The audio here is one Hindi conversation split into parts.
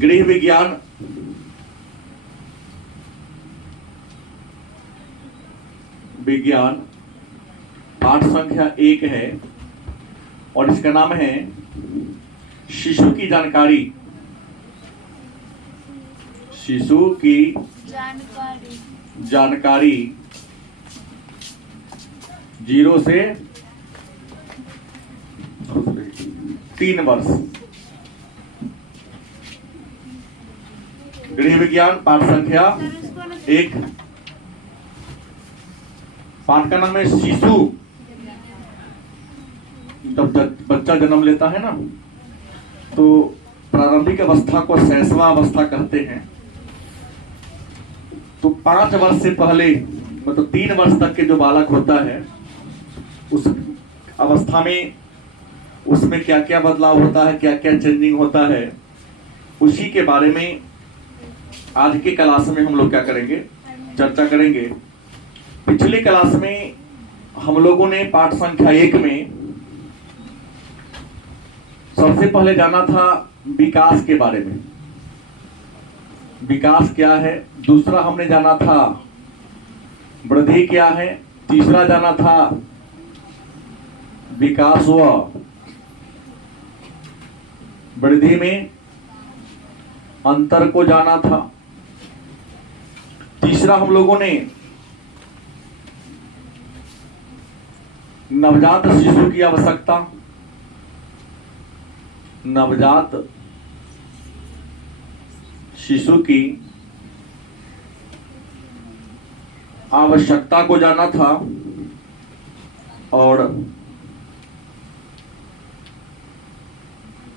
गृह विज्ञान पाठ संख्या 1 है और इसका नाम है शिशु की जानकारी। शिशु की जानकारी 0 से 3 वर्ष। गृह विज्ञान पाठ संख्या 1। पाठ का नाम है शिशु। जब बच्चा जन्म लेता है ना, तो प्रारंभिक अवस्था को शैशवा अवस्था कहते हैं। तो 5 वर्ष से पहले मतलब 3 वर्ष तक के जो बालक होता है, उस अवस्था में उसमें क्या क्या बदलाव होता है, क्या क्या चेंजिंग होता है, उसी के बारे में आज के क्लास में हम लोग क्या करेंगे, चर्चा करेंगे। पिछले क्लास में हम लोगों ने पाठ संख्या 1 में सबसे पहले जाना था विकास के बारे में। विकास क्या है। दूसरा हमने जाना था वृद्धि क्या है। तीसरा जाना था विकास व वृद्धि में अंतर को जाना था। तीसरा हम लोगों ने नवजात शिशु की आवश्यकता, नवजात शिशु की आवश्यकता को जाना था और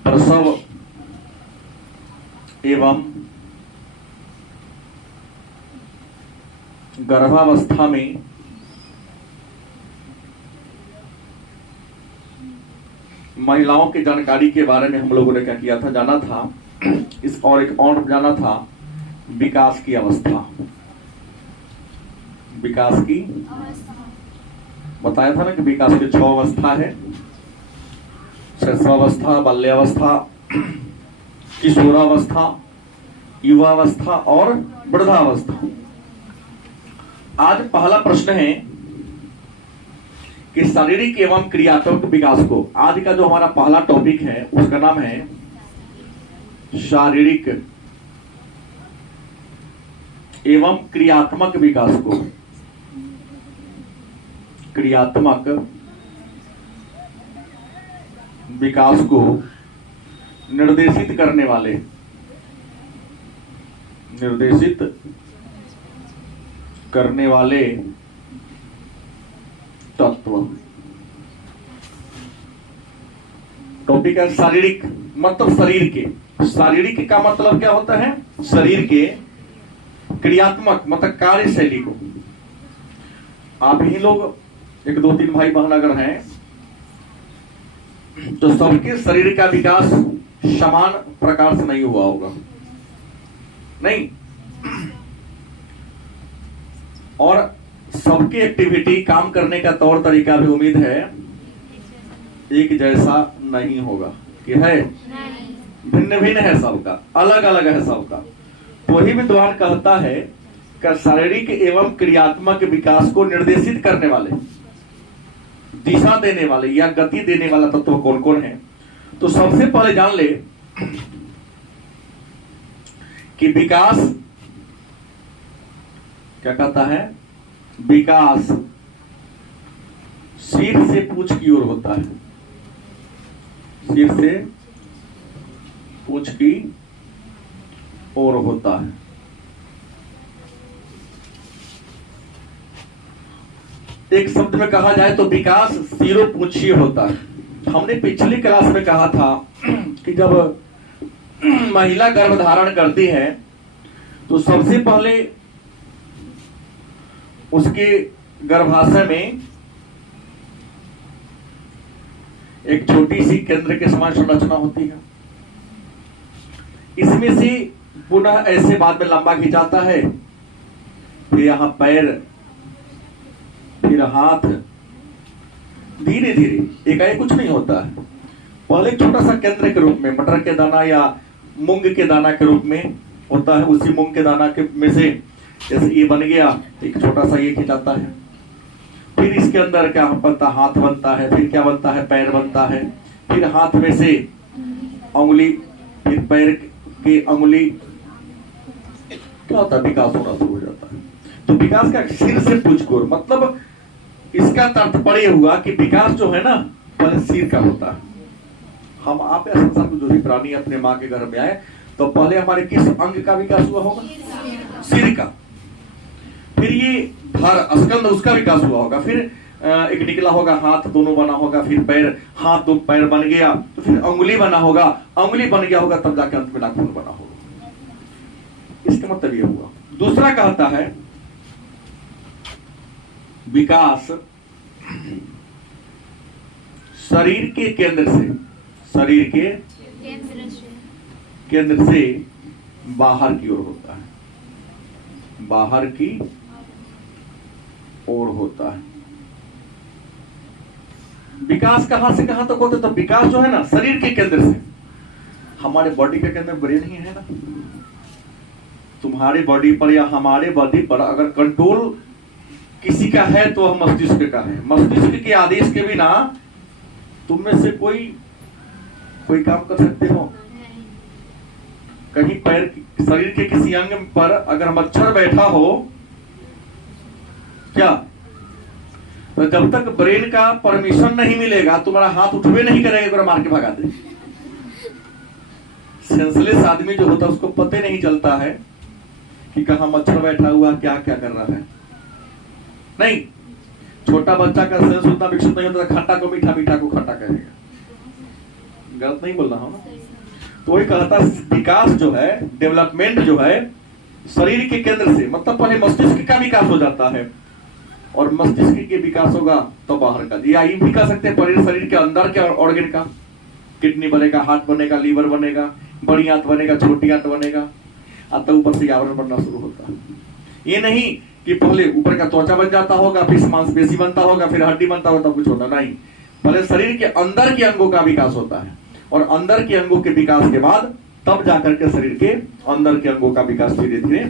प्रसव एवं गर्भावस्था में महिलाओं की जानकारी के बारे में हम लोगों ने क्या किया था, जाना था। इस और एक और जाना था विकास की अवस्था। विकास की बताया था ना कि विकास की 6 अवस्था है। शैशवावस्था, बाल्यावस्था, किशोरावस्था, युवावस्था और वृद्धावस्था। आज पहला प्रश्न है कि शारीरिक एवं क्रियात्मक विकास को, आज का जो हमारा पहला टॉपिक है उसका नाम है शारीरिक एवं क्रियात्मक विकास को, क्रियात्मक विकास को निर्देशित करने वाले, निर्देशित करने वाले तत्व। टॉपिक है शारीरिक, मतलब शरीर के। शारीरिक का मतलब क्या होता है, शरीर के। क्रियात्मक मतलब कार्यशैली को। आप ही लोग 1 2 3 भाई बहन अगर हैं तो सबके शरीर का विकास समान प्रकार से नहीं हुआ होगा, नहीं। और सबकी एक्टिविटी, काम करने का तौर तरीका भी उम्मीद है एक जैसा नहीं होगा, कि है भिन्न भिन्न है सबका, अलग अलग है सबका। तो वही विद्वान कहता है कि शारीरिक एवं क्रियात्मक विकास को निर्देशित करने वाले, दिशा देने वाले या गति देने वाला तत्व कौन कौन है। तो सबसे पहले जान ले कि विकास क्या कहता है। विकास सिर से पूंछ की ओर होता है, सिर से पूंछ की ओर होता है। एक शब्द में कहा जाए तो विकास सिरो पूंछीय होता है। हमने पिछली क्लास में कहा था कि जब महिला गर्भ धारण करती है तो सबसे पहले उसके गर्भाशय में एक छोटी सी केंद्र के समान संरचना होती है। इसमें से पुनः ऐसे बाद में लंबा खिंचाता है, फिर यहां पैर, फिर हाथ, धीरे धीरे। एकाएक कुछ नहीं होता है। पहले छोटा सा केंद्र के रूप में मटर के दाना या मूंग के दाना के रूप में होता है। उसी मूंग के दाना के में से जैसे ये बन गया, एक छोटा सा ये खिंचाता है, फिर इसके अंदर क्या बनता, हाथ बनता है, फिर क्या बनता है, पैर बनता है, फिर हाथ में से उंगली, फिर पैर की उंगली, क्या होता है, विकास होना शुरू हो जाता है। तो विकास का सिर से पुचकोर, मतलब इसका तात्पर्य हुआ कि विकास जो है ना पहले सिर का होता है। हम आप या संसार में जो भी प्राणी अपने माँ के गर्भ में आए तो पहले हमारे किस अंग का विकास हुआ होगा, सिर का। फिर ये धड़ स्कंद, उसका विकास हुआ होगा, फिर एक निकला होगा हाथ, दोनों बना होगा, फिर पैर, हाथ दो पैर बन गया, तो फिर उंगली बना होगा, उंगली बन गया होगा, तब जाके अंत में नाखून बना होगा। इसका मतलब ये हुआ। दूसरा कहता है विकास शरीर के केंद्र से, शरीर के केंद्र से बाहर की ओर होता है, बाहर की ओर होता है। विकास कहां से कहां तक होता है, तो विकास जो है ना शरीर के केंद्र से, हमारे बॉडी के केंद्र ब्रेन ही है ना। तुम्हारे बॉडी पर या हमारे बॉडी पर अगर कंट्रोल किसी का है तो वह मस्तिष्क का है। मस्तिष्क के आदेश के बिना तुम में से कोई काम कर सकते हो? कहीं पैर, शरीर के किसी अंग पर अगर मच्छर बैठा हो क्या, तो जब तक ब्रेन का परमिशन नहीं मिलेगा तुम्हारा हाथ उठवे नहीं करेगा, मार के भगा दे। सेंसलेस आदमी जो होता है उसको पता नहीं चलता है कि कहां मच्छर बैठा हुआ, क्या क्या कर रहा है। नहीं, छोटा बच्चा का सेंस उतना विकसित नहीं होता, खट्टा को मीठा, मीठा को खट्टा कहेगा। गलत नहीं बोल रहा हूं ना? तो वही कहता विकास जो है, डेवलपमेंट जो है शरीर के केंद्र से, मतलब पहले मस्तिष्क का विकास हो जाता है और मस्तिष्क के विकास होगा तो बाहर का। या ये भी कह सकते हैं शरीर के अंदर के ऑर्गन का, किडनी बनेगा, हार्ट बनेगा, लीवर बनेगा, बड़ी आंत बनेगा, छोटी आंत बनेगा, आता ऊपर से आवरण बनना शुरू होता है। ये नहीं कि पहले ऊपर का त्वचा बन जाता होगा, फिर मांसपेशी बनता होगा, फिर हड्डी बनता होगा, तब कुछ होता नहीं। पहले शरीर के अंदर के अंगों का विकास होता है और अंदर के अंगों के विकास के बाद तब जाकर के शरीर के अंदर के अंगों का विकास धीरे धीरे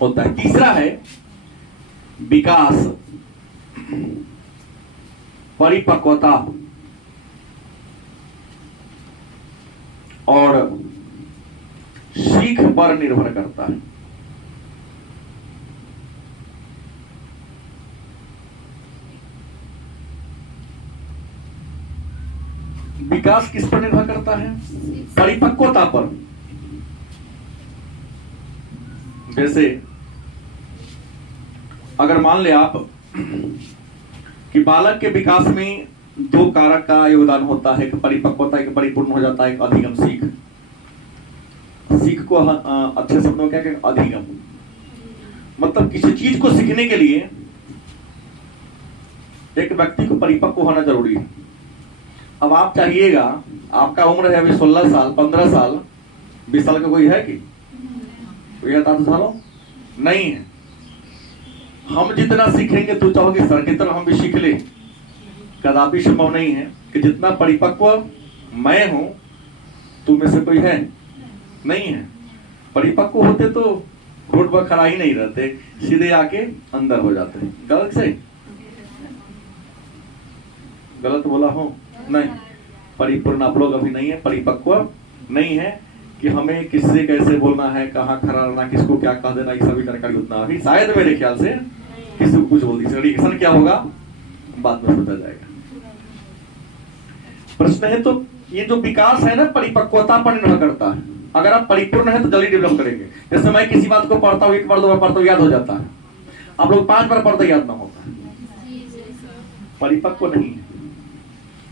होता है। तीसरा है विकास परिपक्वता और सीख पर निर्भर करता है। विकास किस पर निर्भर करता है? परिपक्वता पर। जैसे अगर मान ले आप कि बालक के विकास में दो कारक का योगदान होता है, कि परिपक्वता एक परिपूर्ण हो जाता है, एक अधिगम सीख। सीख को अच्छे शब्दों में क्या कहते हैं? अधिगम। मतलब किसी चीज को सीखने के लिए एक व्यक्ति को परिपक्व होना जरूरी है। अब आप चाहिएगा, आपका उम्र है अभी 16 साल, 15 साल, 20 साल का कोई है कि कोई 7 सालों नहीं है। हम जितना सीखेंगे तो चाहोगे सर की तरह हम भी सीख ले, कदापि संभव नहीं है कि जितना परिपक्व मैं हूं तुम में से कोई है नहीं है। परिपक्व होते तो रोड पर खड़ा ही नहीं रहते, सीधे आके अंदर हो जाते। गलत से गलत बोला हूं? नहीं, परिपूर्ण आप लोग अभी नहीं है, परिपक्व नहीं है कि हमें किससे कैसे बोलना है, कहाँ खड़ा रहना, किसको क्या कह देना, ये सभी जानकारी उतना अभी शायद मेरे ख्याल से किसी को कुछ बोल दी। रिएक्शन क्या होगा बाद में सोचा जाएगा। प्रश्न है तो ये जो विकास है ना परिपक्वता पर निर्भर करता है। अगर आप परिपूर्ण है तो जल्दी डेवलप करेंगे। जैसे मैं किसी बात को पढ़ता हूँ, एक बार 2 बार पढ़ता हूँ, याद हो जाता है। आप लोग 5 बार पढ़ते याद ना होता है, परिपक्व नहीं है।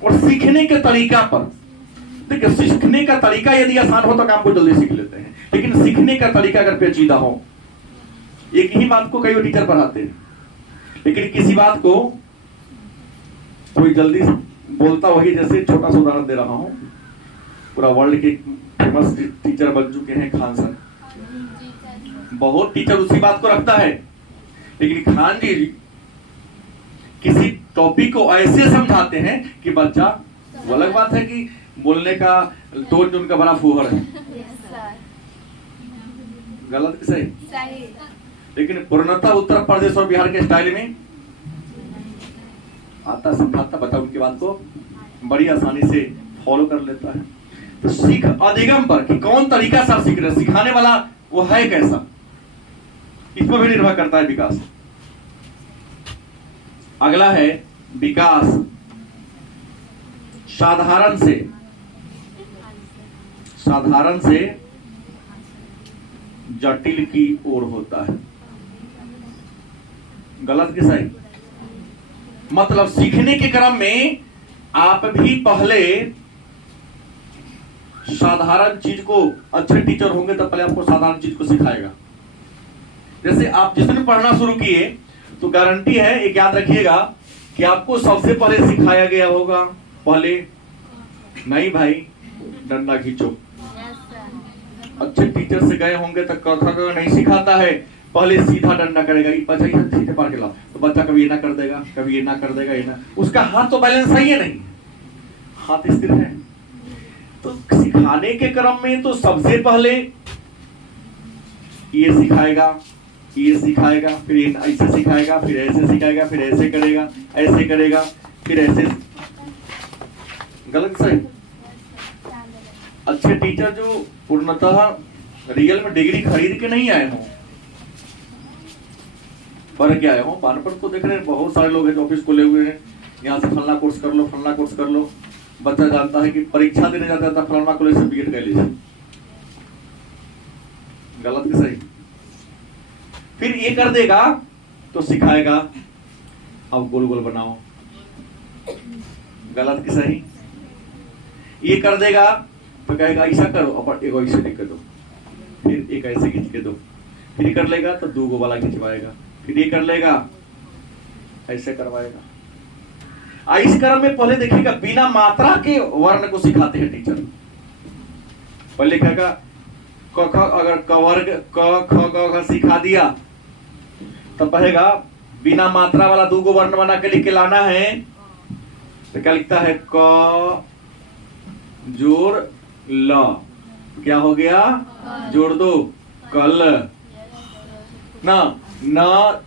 और सीखने के तरीका पर देखिए, सीखने का तरीका यदि आसान हो तो काम को जल्दी सीख लेते हैं, लेकिन सीखने का तरीका अगर पेचीदा हो, एक ही बात को कई टीचर पढ़ाते हैं, लेकिन किसी बात को कोई जल्दी बोलता वही। जैसे छोटा सा उदाहरण दे रहा हूं, पूरा वर्ल्ड के फेमस टीचर बन चुके हैं खान सर। बहुत टीचर उसी बात को रखता है, लेकिन खान जी किसी टॉपिक को ऐसे समझाते हैं कि बच्चा, वो अलग बात है कि बोलने का टोन जो उनका बड़ा फूहड़ है। Yes sir. गलत कि सही? सही। लेकिन पूर्णतः उत्तर प्रदेश और बिहार के स्टाइल में आता, समझाता, बच्चा उनकी बात को बड़ी आसानी से फॉलो कर लेता है। तो सीख अधिगम पर कि कौन तरीका से सीख रहे, सिखाने वाला वो है कैसा, इस पर भी निर्भर करता है विकास। अगला है विकास साधारण से जटिल की ओर होता है। गलत कि सही? मतलब सीखने के क्रम में आप भी पहले साधारण चीज को, अच्छे टीचर होंगे तो पहले आपको साधारण चीज को सिखाएगा। जैसे आप जिस दिन पढ़ना शुरू किए तो गारंटी है, एक याद रखिएगा कि आपको सबसे पहले सिखाया गया होगा, पहले नहीं भाई डंडा खींचो। अच्छे टीचर से गए होंगे तो क ख ग नहीं सिखाता है, पहले सीधा डंडा करेगा, बच्चा इधर सीधे पार के लाओ, तो बच्चा कभी ये ना कर देगा, कभी ये ना कर देगा, ये ना, उसका हाथ तो बैलेंस सही है नहीं, हाथ स्थिर है। तो सिखाने के क्रम में तो सबसे पहले ये सिखाएगा, ये सिखाएगा, फिर ये ऐसे सिखाएगा, फिर ऐसे सिखाएगा, फिर ऐसे करेगा, ऐसे करेगा, फिर ऐसे। गलत सही? अच्छे टीचर जो पूर्णतः रियल में डिग्री खरीद के नहीं आए हों, पढ़ के आए हों। बानपन को देख रहे हैं, बहुत सारे लोग हैं जो ऑफिस खोले हुए हैं, यहाँ से फलना कोर्स कर लो, फलना कोर्स कर लो। बच्चा जानता है कि परीक्षा देने जाता था फलाना कॉलेज से बीएड कर लीजिए। गलत कि सही? फिर ये कर देगा तो सिखाएगा अब गोल गोल बनाओ। गलत कि सही? ये कर देगा तो कहेगा ऐसा करो, और एक ऐसे लिख के दो, फिर एक ऐसे खींच के दो, फिर कर लेगा तो दो गो वाला खिंचवाएगा, फिर ये कर लेगा ऐसे करवाएगा। इस क्रम में पहले देखिएगा बिना मात्रा के वर्ण को सिखाते हैं टीचर। पहले कहेगा क ख, अगर क वर्ग क ख ग सिखा दिया तो कहेगा बिना मात्रा वाला दो गो वर्ण बना के लिख के लाना है, तो क्या लिखता है? क जोड़ ल, क्या हो गया? जोड़ दो, कल ना, न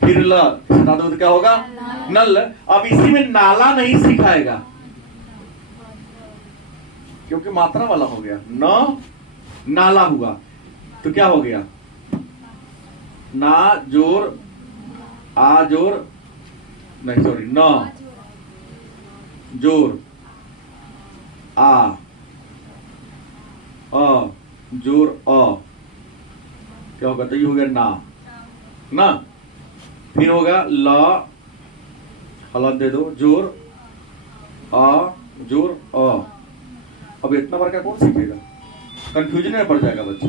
फिर ल, तो क्या होगा? नल। अब इसी में नाला नहीं सिखाएगा क्योंकि मात्रा वाला हो गया, न नाला हुआ, तो क्या हो गया? ना जोड़ आ जोड़, नहीं सॉरी, न जोड़ आ जोड़ अ, क्या होगा? तो ये हो गया ना, फिर होगा ल, हलत दे दो, जोड़ आ जोड़ अ। अब इतना बार का कौन सीखेगा? कंफ्यूजन में पड़ जाएगा बच्चा।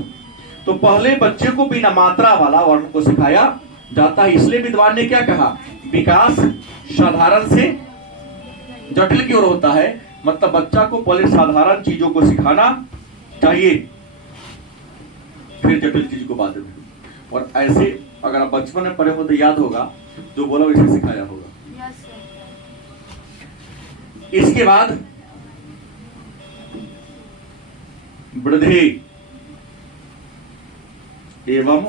तो पहले बच्चे को बिना मात्रा वाला वर्ण को सिखाया जाता है। इसलिए विद्वान ने क्या कहा? विकास साधारण से जटिल की ओर होता है। मतलब बच्चा को पहले साधारण चीजों को सिखाना चाहिए, फिर जटिल चीज को बाद में। और ऐसे अगर आप बचपन में पढ़े हो तो याद होगा, जो बोला वैसे सिखाया होगा। इसके बाद वृद्धि एवं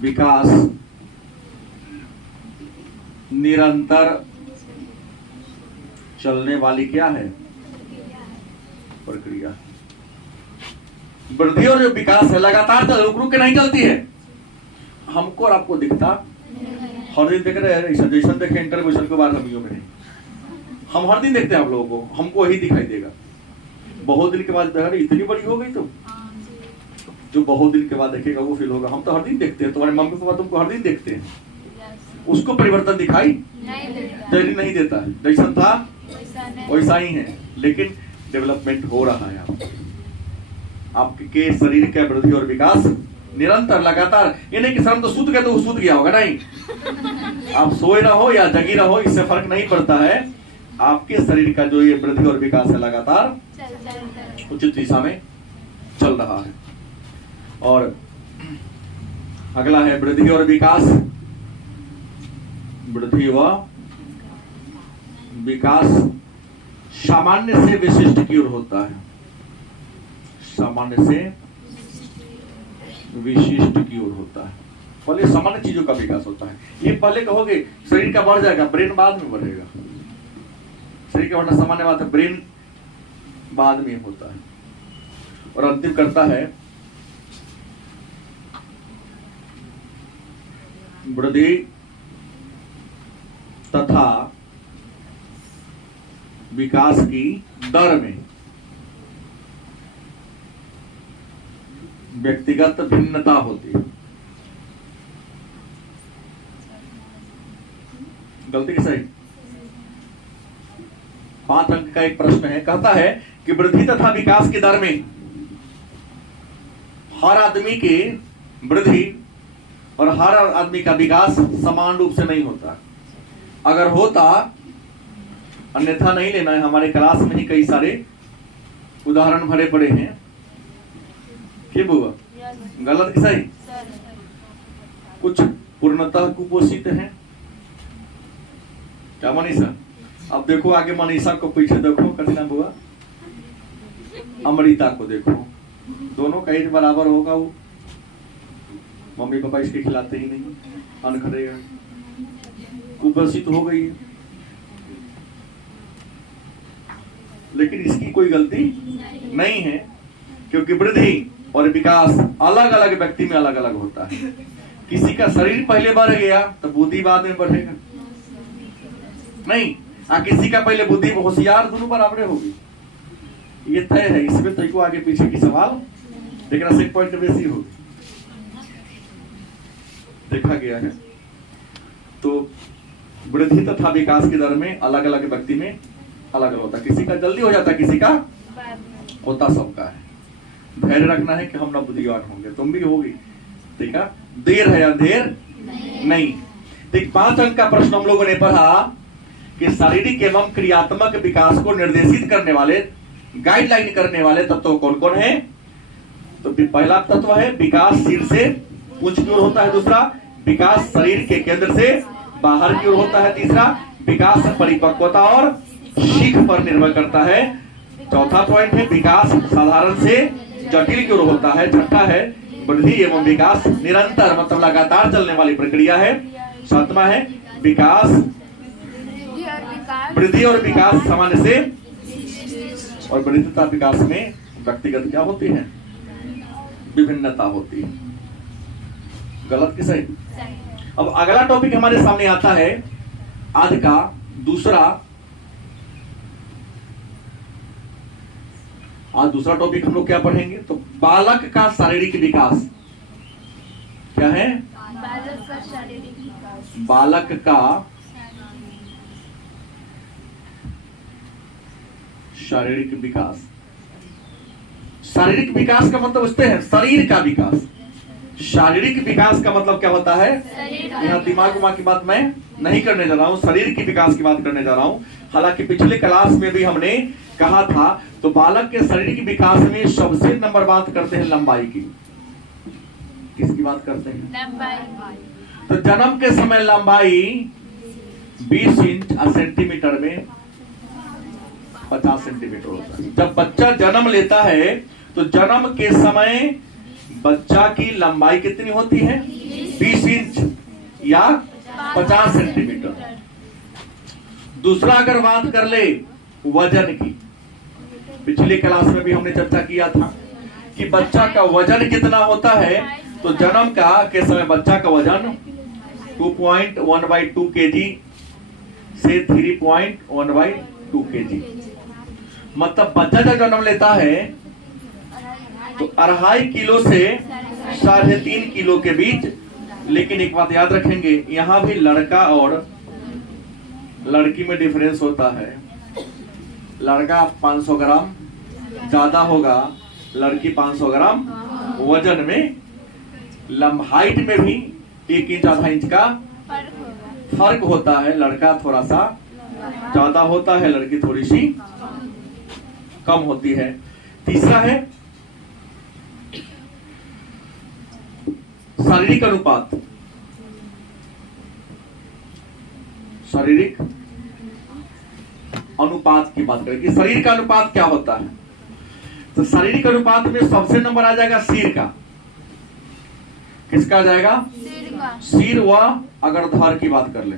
विकास निरंतर चलने वाली क्या है? प्रक्रिया। वृद्धि और जो विकास है लगातार रुक रुक के नहीं चलती है। हमको और आपको दिखता, हर दिन देख रहे हैं, जैसन देखे इंटरव्यूशन के बाद हम हर दिन देखते हैं आप लोगों को, हमको वही दिखाई देगा। बहुत दिन के बाद इतनी बड़ी हो गई, तो जो बहुत दिन के बाद देखेगा वो फील होगा। हम तो हर दिन देखते हैं, तुम्हारे मम्मी पापा तुमको हर दिन देखते हैं, उसको परिवर्तन दिखाई नहीं देता। जैसा था वैसा ही है, लेकिन डेवलपमेंट हो रहा है। आपके शरीर का वृद्धि और विकास निरंतर लगातार। ये नहीं कि सर तो सूत गया तो सूत गया होगा, नहीं। आप सोए रहो या जगी रहो, इससे फर्क नहीं पड़ता है। आपके शरीर का जो ये वृद्धि और विकास है लगातार उचित दिशा में चल रहा है। और अगला है वृद्धि और विकास। वृद्धि व विकास सामान्य से विशिष्ट की ओर होता है, सामान्य से विशिष्ट की ओर होता है। पहले सामान्य चीजों का विकास होता है। ये पहले कहोगे शरीर का बढ़ जाएगा, ब्रेन बाद में बढ़ेगा। शरीर का बढ़ना सामान्य बात है, ब्रेन बाद में होता है। और अंतिम करता है वृद्धि तथा विकास की दर में व्यक्तिगत भिन्नता होती है। गलती की सही? 5 अंक का एक प्रश्न है, कहता है कि वृद्धि तथा विकास की दर में हर आदमी के वृद्धि और हर आदमी का विकास समान रूप से नहीं होता। अगर होता, अन्यथा नहीं लेना है। हमारे क्लास में ही कई सारे उदाहरण भरे पड़े हैं। क्या बुआ? गलत की सही? कुछ पूर्णतः कुपोषित हैं। क्या मनीषा? अब देखो आगे मनीषा को, पीछे देखो कठिना बुआ, अमृता को देखो, दोनों का एज बराबर होगा। वो मम्मी पापा इसके खिलाते ही नहीं, अनखरेगा, कुपोषित हो गई है। लेकिन इसकी कोई गलती नहीं है, क्योंकि वृद्धि और विकास अलग अलग व्यक्ति में अलग अलग होता है। किसी का शरीर पहले बढ़ गया तो बुद्धि बाद में बढ़ेगा नहीं, किसी का पहले बुद्धि होशियार, दोनों बराबर होगी। ये तय है। इसमें तो आगे पीछे की सवाल लेकिन एक पॉइंट बेसी होगी, देखा गया है। तो वृद्धि तथा विकास की दर में अलग अलग व्यक्ति में अलग अलग होता है। किसी का जल्दी हो जाता है, किसी का होता सबका है। धैर्य रखना है कि हम ना बुद्धिमान होंगे, तुम भी होगी। ठीक है, देर है या देर नहीं। ठीक, 5 अंक का प्रश्न हम लोगों ने पढ़ा कि शारीरिक एवं क्रियात्मक विकास को निर्देशित करने वाले, गाइडलाइन करने वाले तत्व कौन कौन है। तो पहला तत्व है विकास सिर से पूंछ की ओर होता है। दूसरा, विकास शरीर के केंद्र से बाहर की ओर होता है। तीसरा, विकास परिपक्वता और सीख पर निर्भर करता है। चौथा पॉइंट है विकास साधारण से जटिल की ओर होता है। छठा है वृद्धि एवं विकास निरंतर मतलब लगातार चलने वाली प्रक्रिया है। सातवां है विकास, वृद्धि और विकास सामान्य से, और वृद्धि तथा विकास में व्यक्तिगत क्या होती है, विभिन्नता होती है। गलत की सही? अब अगला टॉपिक हमारे सामने आता है आज का दूसरा टॉपिक हम लोग क्या पढ़ेंगे। तो बालक का शारीरिक विकास क्या है? बालक का शारीरिक विकास। बालक का शारीरिक विकास। शारीरिक विकास का मतलब उससे है शरीर का विकास। शारीरिक विकास का मतलब क्या होता है? यहाँ दिमाग की बात मैं नहीं करने जा रहा हूँ, शरीर की विकास की बात करने जा रहा हूँ। हालांकि पिछले क्लास में भी हमने कहा था, तो बालक के शारीरिक विकास में सबसे नंबर बात करते हैं लंबाई की। किसकी बात करते हैं? लंबाई। तो जन्म के समय लंबाई 20 इंच सेंटीमीटर में 50 सेंटीमीटर होता है। जब बच्चा जन्म लेता है तो जन्म के समय बच्चा की लंबाई कितनी होती है? 20 इंच या 50 सेंटीमीटर। दूसरा अगर बात कर ले वजन की, पिछले क्लास में भी हमने चर्चा किया था कि बच्चा का वजन कितना होता है। तो जन्म का के समय बच्चा का वजन 2.1/2 kg से 3.1/2 kg। मतलब बच्चा जब जन्म लेता है तो 2.5 किलो से 3.5 किलो के बीच। लेकिन एक बात याद रखेंगे, यहां भी लड़का और लड़की में डिफरेंस होता है। लड़का 500 ग्राम ज्यादा होगा, लड़की 500 ग्राम वजन में। हाइट में भी 1 इंच आधा इंच का फर्क होता है। लड़का थोड़ा सा ज्यादा होता है, लड़की थोड़ी सी कम होती है। तीसरा है शारीरिक अनुपात। शारीरिक अनुपात की बात करें कि शरीर का अनुपात क्या होता है, तो शारीरिक अनुपात में सबसे नंबर आ जाएगा सिर का। किसका आ जाएगा? सिर व अगर धड़ की बात कर ले,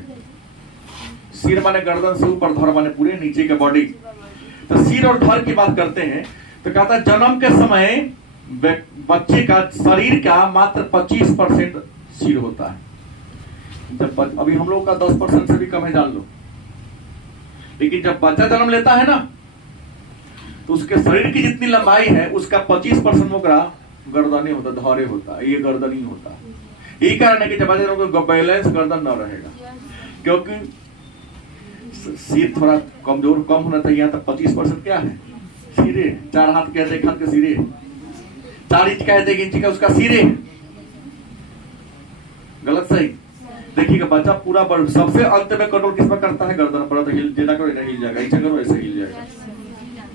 सिर माने गर्दन से ऊपर, धड़ माने पूरे नीचे के बॉडी। तो सिर और धड़ की बात करते हैं तो कहता है जन्म के समय बच्चे का शरीर का मात्र 25% सिर होता है। जब अभी हम लोग का 10% से भी कम है जान लो, लेकिन जब बच्चा जन्म लेता है ना तो उसके शरीर की जितनी लंबाई है उसका 25% मोकरा गर्दन ही होता, धौरे होता है, ये गर्दन ही होता है। यही कारण है कि जब बच्चे बैलेंस गर्दन न रहेगा, क्योंकि सिर थोड़ा कमजोर कम होना चाहिए। तो 25% क्या है? सिरे। 4 हाथ कहते 1 हाथ के सिरे, 4 इंच कहते 1 इंच का उसका सिरे। गलत सही? देखिएगा बच्चा पूरा सबसे अंत में कंट्रोल किस पर करता है? गर्दन पर। तो जितना करो हिल जाएगा, ऐसा करो ऐसे हिल जाएगा।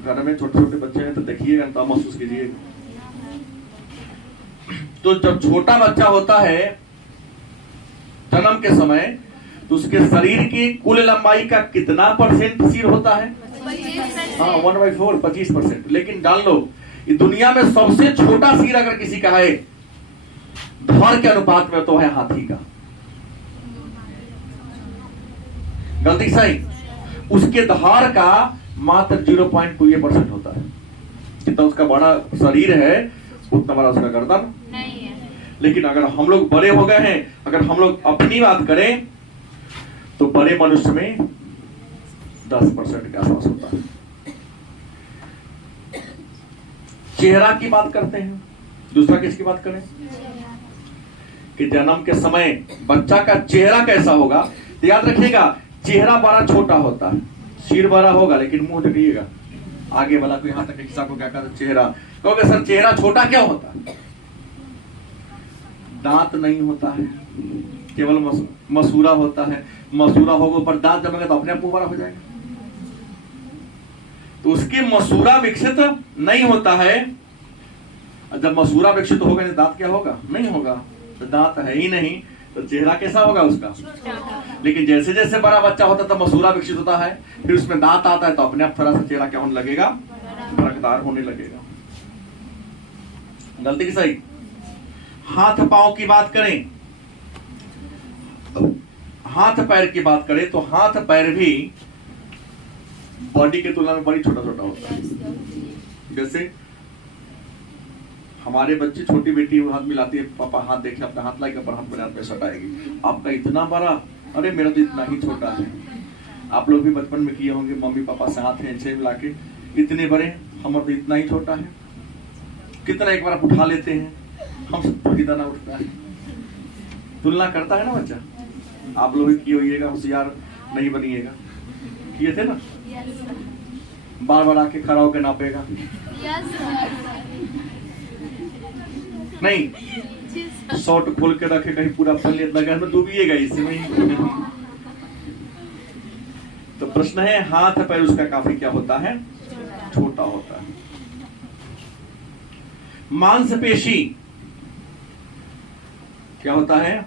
घर में छोटे छोटे बच्चे हैं तो देखिएगा तो महसूस कीजिएगा। तो जब छोटा बच्चा होता है जन्म के समय तो उसके शरीर की कुल लंबाई का कितना % सिर होता है? हाँ 1/4, 25%। लेकिन जान लो ये दुनिया में सबसे छोटा सिर अगर किसी का है धड़ के अनुपात में तो है हाथी का। गलती सही? उसके धड़ का मात्र 0.2% होता है। जितना उसका बड़ा शरीर है उतना बड़ा उसका गर्दन नहीं है। लेकिन अगर हम लोग बड़े हो गए हैं, अगर हम लोग अपनी बात करें तो बड़े मनुष्य में 10% के आसपास होता है। चेहरा की बात करते हैं। दूसरा किसकी बात करें कि जन्म के समय बच्चा का चेहरा कैसा होगा? तो याद रखिएगा चेहरा बड़ा छोटा होता है, सिर बड़ा होगा लेकिन मुंह ढकिएगा आगे वाला को, यहां तक किसा को क्या कहता चेहरा। कहोगे सर चेहरा छोटा क्या होता है? दांत नहीं होता है, केवल मसूरा होता है। मसूरा होगा पर दांत जमेगा तो अपने आप मुंह बड़ा हो जाएगा। तो उसके मसूरा विकसित नहीं होता है। जब मसूरा विकसित होगा तो दांत क्या होगा? नहीं होगा। तो दांत है ही नहीं तो चेहरा कैसा होगा उसका? लेकिन जैसे जैसे बड़ा बच्चा होता है तो मसूरा विकसित होता है, फिर उसमें दांत आता है तो अपने आप थोड़ा सा चेहरा क्या होने लगेगा? बरकदार होने लगेगा। गलती की सही? हाथ पांव की बात करें, हाथ पैर की बात करें तो हाथ पैर भी बॉडी के तुलना में बड़ी छोटा छोटा होता है। जैसे हमारे बच्चे, छोटी बेटी हाथ मिलाती है, पापा हाथ देखे अपना हाथ लाएगा पर हाथ मेरे हाथ में सटाएगी, आपका इतना बड़ा, अरे मेरा तो इतना ही छोटा है। आप लोग भी बचपन में किए होंगे, मम्मी पापा से हाथ है छे मिला के, इतने बड़े, हमारा तो इतना ही छोटा है। कितना एक बार आप उठा लेते हैं, हम सब कितना उठता है। तुलना करता है ना बच्चा। आप लोग किए होइएगा, होशियार नहीं बनिएगा। किए थे ना? बार बार आके खड़ा होकर नापेगा नहीं, शॉर्ट खोल के रखे कहीं पूरा फल लगा में डूबिएगा इसमें। तो प्रश्न है हाथ पैर उसका काफी क्या होता है? छोटा होता है। मांसपेशी क्या होता है?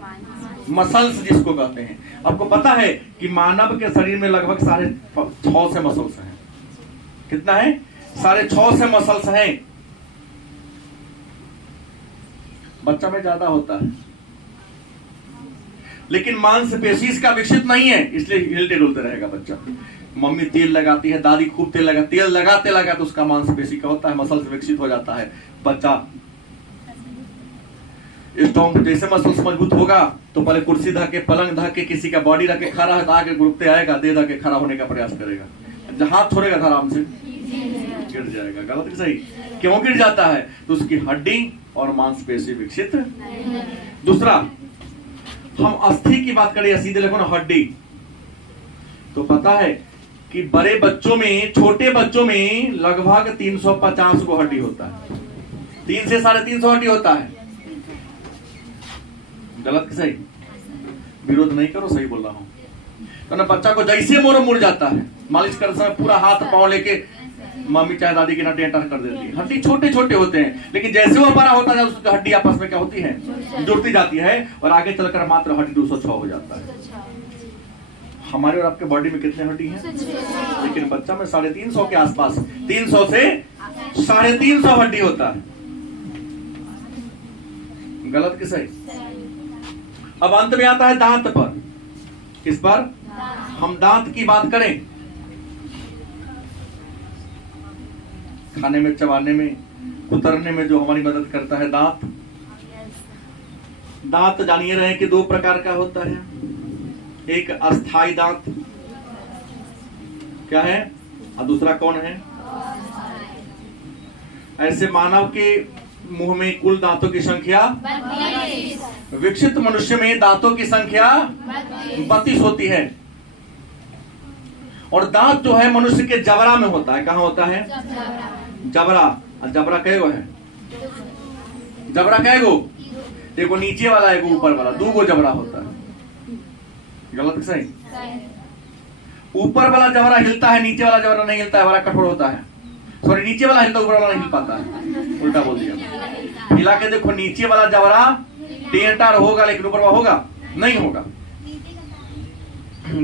मसल्स जिसको कहते हैं। आपको पता है कि मानव के शरीर में लगभग 6.5 से मसल्स हैं। कितना है? 6.5 से मसल्स हैं। बच्चा में ज्यादा होता है, लेकिन मांसपेशी इसका विकसित नहीं है, इसलिए हिलते डुलते रहेगा बच्चा। मम्मी तेल लगाती है, दादी खूब तेल लगाते लगाते उसका मांसपेशी का होता है, मसल्स विकसित हो जाता है। बच्चा स्ट्रॉन्ग, जैसे मसल्स मजबूत होगा तो पहले कुर्सी धके, पलंग धके, किसी का बॉडी रखे खड़ा है तो आगे घुटते आएगा, दे धके खड़ा होने का प्रयास करेगा। हाथ छोड़ेगा तो आराम से गिर जाएगा। गलत कि सही? क्यों गिर जाता है? तो उसकी हड्डी और मांसपेशी विकसित। दूसरा, हम अस्थि की बात करें, सीधे लिखो ना हड्डी, तो पता है कि बड़े बच्चों में, छोटे बच्चों में लगभग 350 को हड्डी होता है। 3 से 350 हड्डी होता है। गलत कि सही? विरोध नहीं करो, सही बोल रहा हूं। तो ना बच्चा को जैसे मोड़ मुड़ जाता है, मालिश करते समय पूरा हाथ पांव लेके मम्मी चाहे दादी के ना टेंटर कर देती है। हड्डी छोटे छोटे होते हैं, लेकिन जैसे वो बड़ा होता है उसकी हड्डी आपस में क्या होती है? जुड़ती जाती है और आगे चलकर मात्र हड्डी 206 हो जाता है। हमारे और आपके बॉडी में कितने हड्डी हैं? लेकिन बच्चा में 350 के आसपास, 300 से 350 हड्डी होता है। गलत कि सही? अब अंत में आता है दांत पर। किस पर? हम दांत की बात करें, खाने में, चबाने में, कुतरने में जो हमारी मदद करता है दांत। दांत जानिए रहे कि 2 प्रकार का होता है। एक अस्थाई दांत, क्या है, और दूसरा कौन है? ऐसे मानव के मुंह में कुल दांतों की संख्या 32। विकसित मनुष्य में दांतों की संख्या 32 होती है। और दांत जो है मनुष्य के जबड़ा में होता है। कहाँ होता है? जबड़ा। जबड़ा कैगो है? जबड़ा कैगो? देखो नीचे वाला, एगो ऊपर वाला, 2 गो जबड़ा होता है। गलत कि सही? ऊपर वाला जबड़ा हिलता है, नीचे वाला जबड़ा नहीं हिलता है, बड़ा कठोर होता है। सॉरी, नीचे वाला हिलता है, ऊपर वाला नहीं हिल पाता है। उल्टा बोल दिया। हिला के देखो, नीचे वाला जबड़ा टेढ़ होगा, लेकिन ऊपर वाला होगा नहीं होगा।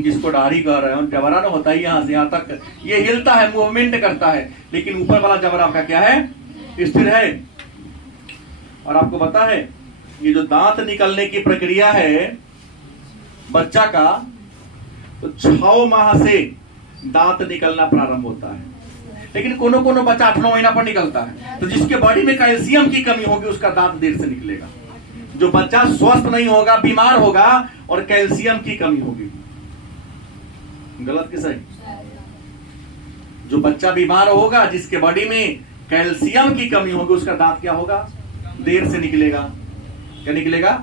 जिसको डारी कह रहे हो, जबड़ा ना होता है यहाँ से यहाँ तक, ये हिलता है, मूवमेंट करता है, लेकिन ऊपर वाला जबड़ा आपका क्या है? स्थिर है। और आपको पता है ये जो दांत निकलने की प्रक्रिया है बच्चा का, तो 6 माह से दांत निकलना प्रारंभ होता है। लेकिन कोनो कोनो बच्चा 8-9 महीना पर निकलता है। तो जिसके बॉडी में कैल्शियम की कमी होगी उसका दांत देर से निकलेगा। जो बच्चा स्वस्थ नहीं होगा, बीमार होगा और कैल्शियम की कमी होगी। गलत कि सही? जो बच्चा बीमार होगा, जिसके बॉडी में कैल्शियम की कमी होगी, उसका दांत क्या होगा? देर से निकलेगा। क्या निकलेगा?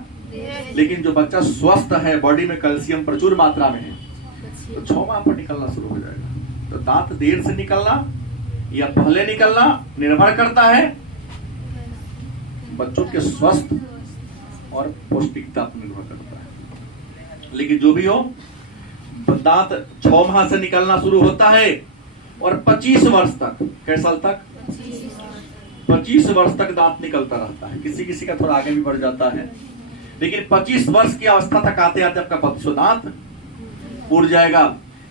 लेकिन जो बच्चा स्वस्थ है, बॉडी में कैल्शियम प्रचुर मात्रा में है, तो 6 माह पर निकलना शुरू हो जाएगा। तो दांत देर से निकलना या पहले निकलना निर्भर करता है बच्चों के स्वस्थ और पौष्टिकता पर निर्भर करता है। लेकिन जो भी हो, दांत 6 माह से निकलना शुरू होता है और 25 वर्ष तक, कितने साल तक? 25 वर्ष तक दांत निकलता रहता है। किसी किसी का थोड़ा आगे भी बढ़ जाता है, लेकिन 25 वर्ष की अवस्था तक आते आते आपका 25 दांत उड़ जाएगा।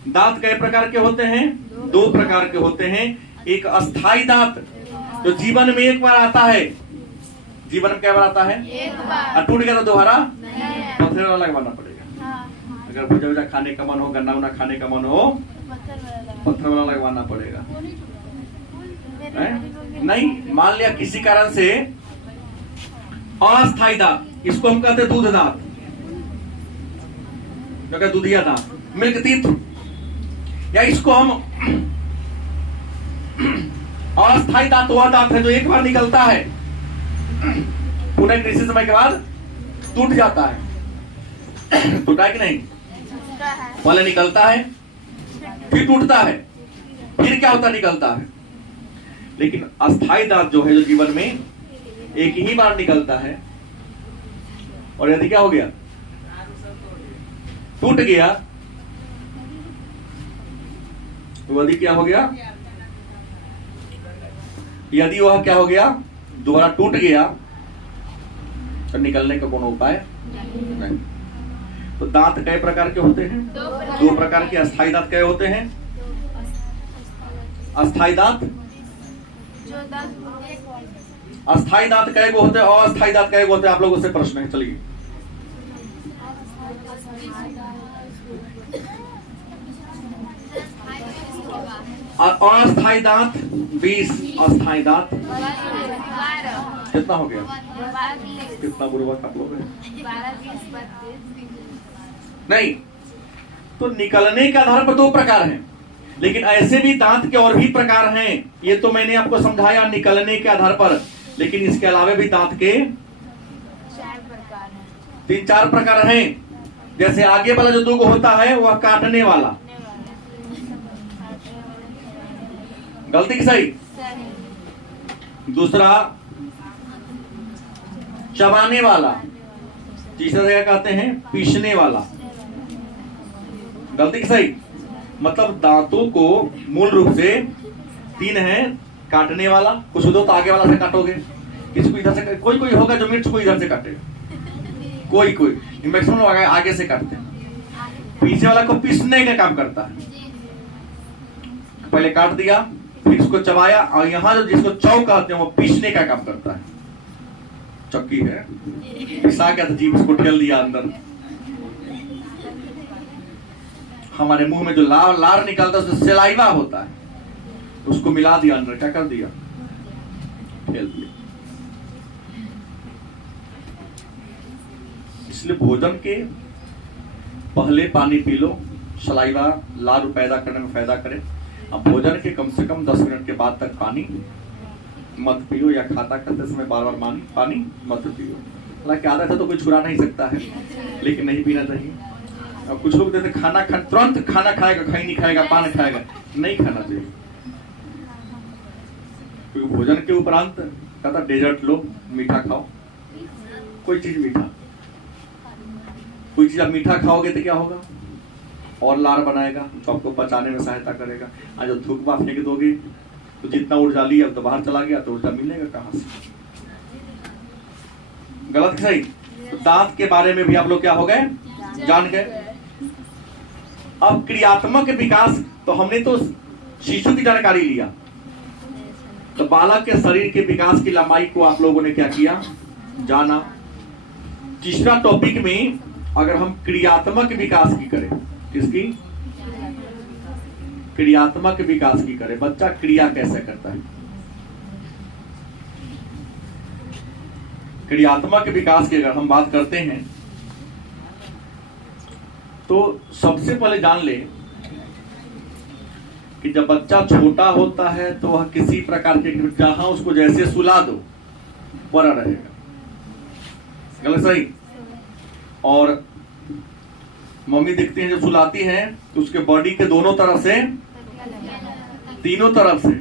दांत कई प्रकार के होते हैं? 2 प्रकार के होते हैं। एक अस्थाई दांत, जो जीवन में एक बार आता है। जीवन में क्या बार आता है? एक बार। और टूट गया तो दोबारा पत्थर वाला लगवाना पड़ेगा। अगर भुजा भुजा खाने का मन हो, गन्ना उन्ना खाने का मन हो, पत्थर वाला लगवाना पड़ेगा। नहीं, मान लिया किसी कारण से अस्थाई दांत, इसको हम कहते हैं दूध दांत, जो कहते दूधिया दांत, मिल्क टीथ, या इसको हम अस्थाई दांत वह दांत है जो एक बार निकलता है, पुनः किसी समय के बाद टूट जाता है। टूटा है कि नहीं? पहले निकलता है, फिर टूटता है, फिर क्या होता है? निकलता है। लेकिन अस्थाई दांत जो है, जो जीवन में एक ही बार निकलता है, और यदि क्या हो गया? टूट गया, तो यदि क्या हो गया? यदि वह क्या हो गया? दोबारा टूट गया, तो निकलने का कोनो उपाय नहीं। तो दांत कई प्रकार के होते हैं? 2 प्रकार के। अस्थाई दांत कई होते हैं? अस्थाई दांत, अस्थाई दांत कई गो होते हैं, अस्थाई दांत कई गो होते हैं? आप लोगों से प्रश्न है, चलिए। अस्थाई दांत 20, अस्थाई दांत कितना हो गया? कितना बुर्बक आप लोग हैं? नहीं, तो निकलने के आधार पर 2 प्रकार हैं, लेकिन ऐसे भी दांत के और भी प्रकार हैं। ये तो मैंने आपको समझाया निकलने के आधार पर, लेकिन इसके अलावा भी दांत के 3-4 प्रकार हैं। जैसे आगे वाला जो 2 होता है वह काटने वाला, गलती की सही? दूसरा चबाने वाला, तीसरा जगह कहते हैं पीसने वाला, गलती की सही? मतलब दांतों को मूल रूप से 3 है। काटने वाला, कुछ दो तो आगे वाला से काटोगे, किसी को इधर से, कोई कोई होगा जो मिर्च को इधर से काटेगा, कोई कोई, मैक्सिमम लोग आगे से काटते हैं। पीछे वाला को पीसने का काम करता है। पहले काट दिया, फिर इसको चबाया, और यहाँ जो जिसको चौ कहते हैं वो पीसने का काम करता है। चक्की है, पिसा गया तो जीभ इसको ठेल दिया अंदर। हमारे मुंह में जो लार निकलता है उसमें सेलाइवा होता है, उसको मिला दिया अंदर, क्या कर दिया, ठेल दिया। इसलिए भोजन के पहले पानी पी लो, सलाइवा लार पैदा करने में फायदा करे। अब भोजन के कम से कम 10 मिनट के बाद तक पानी मत पियो, या खाता करते समय बार बार पानी मत पियो। हालांकि आदत है तो कोई छुड़ा नहीं सकता है, लेकिन नहीं पीना चाहिए। अब कुछ लोग देते खाना तुरंत खाना खाएगा, खैनी खाएगा, पान खाएगा, नहीं खाना चाहिए। क्योंकि भोजन के उपरांत कहता डेजर्ट लो, मीठा खाओ, कोई चीज मीठा, कोई चीज आप मीठा खाओगे तो क्या होगा, और लार बनाएगा तो आपको पचाने में सहायता करेगा। आज जब थूकवा फेंक दोगे तो जितना ऊर्जा लिया अब तो बाहर चला गया, तो ऊर्जा मिलेगा कहां से? गलत सही? तो दांत के बारे में भी आप लोग क्या हो गए, जान गए। अब क्रियात्मक विकास, तो हमने तो शिशु की जानकारी लिया, तो बालक के शरीर के विकास की लंबाई को आप लोगों ने क्या किया, जाना। तीसरा टॉपिक में अगर हम क्रियात्मक विकास की करें, किसकी, क्रियात्मक विकास की करें, बच्चा क्रिया कैसे करता है, क्रियात्मक विकास की अगर हम बात करते हैं तो सबसे पहले जान ले कि जब बच्चा छोटा होता है तो वह किसी प्रकार के, जहां उसको जैसे सुला दो पड़ा रहेगा। गलत सही? और मम्मी देखती हैं जब सुलाती हैं तो उसके बॉडी के दोनों तरफ से, तीनों तरफ से,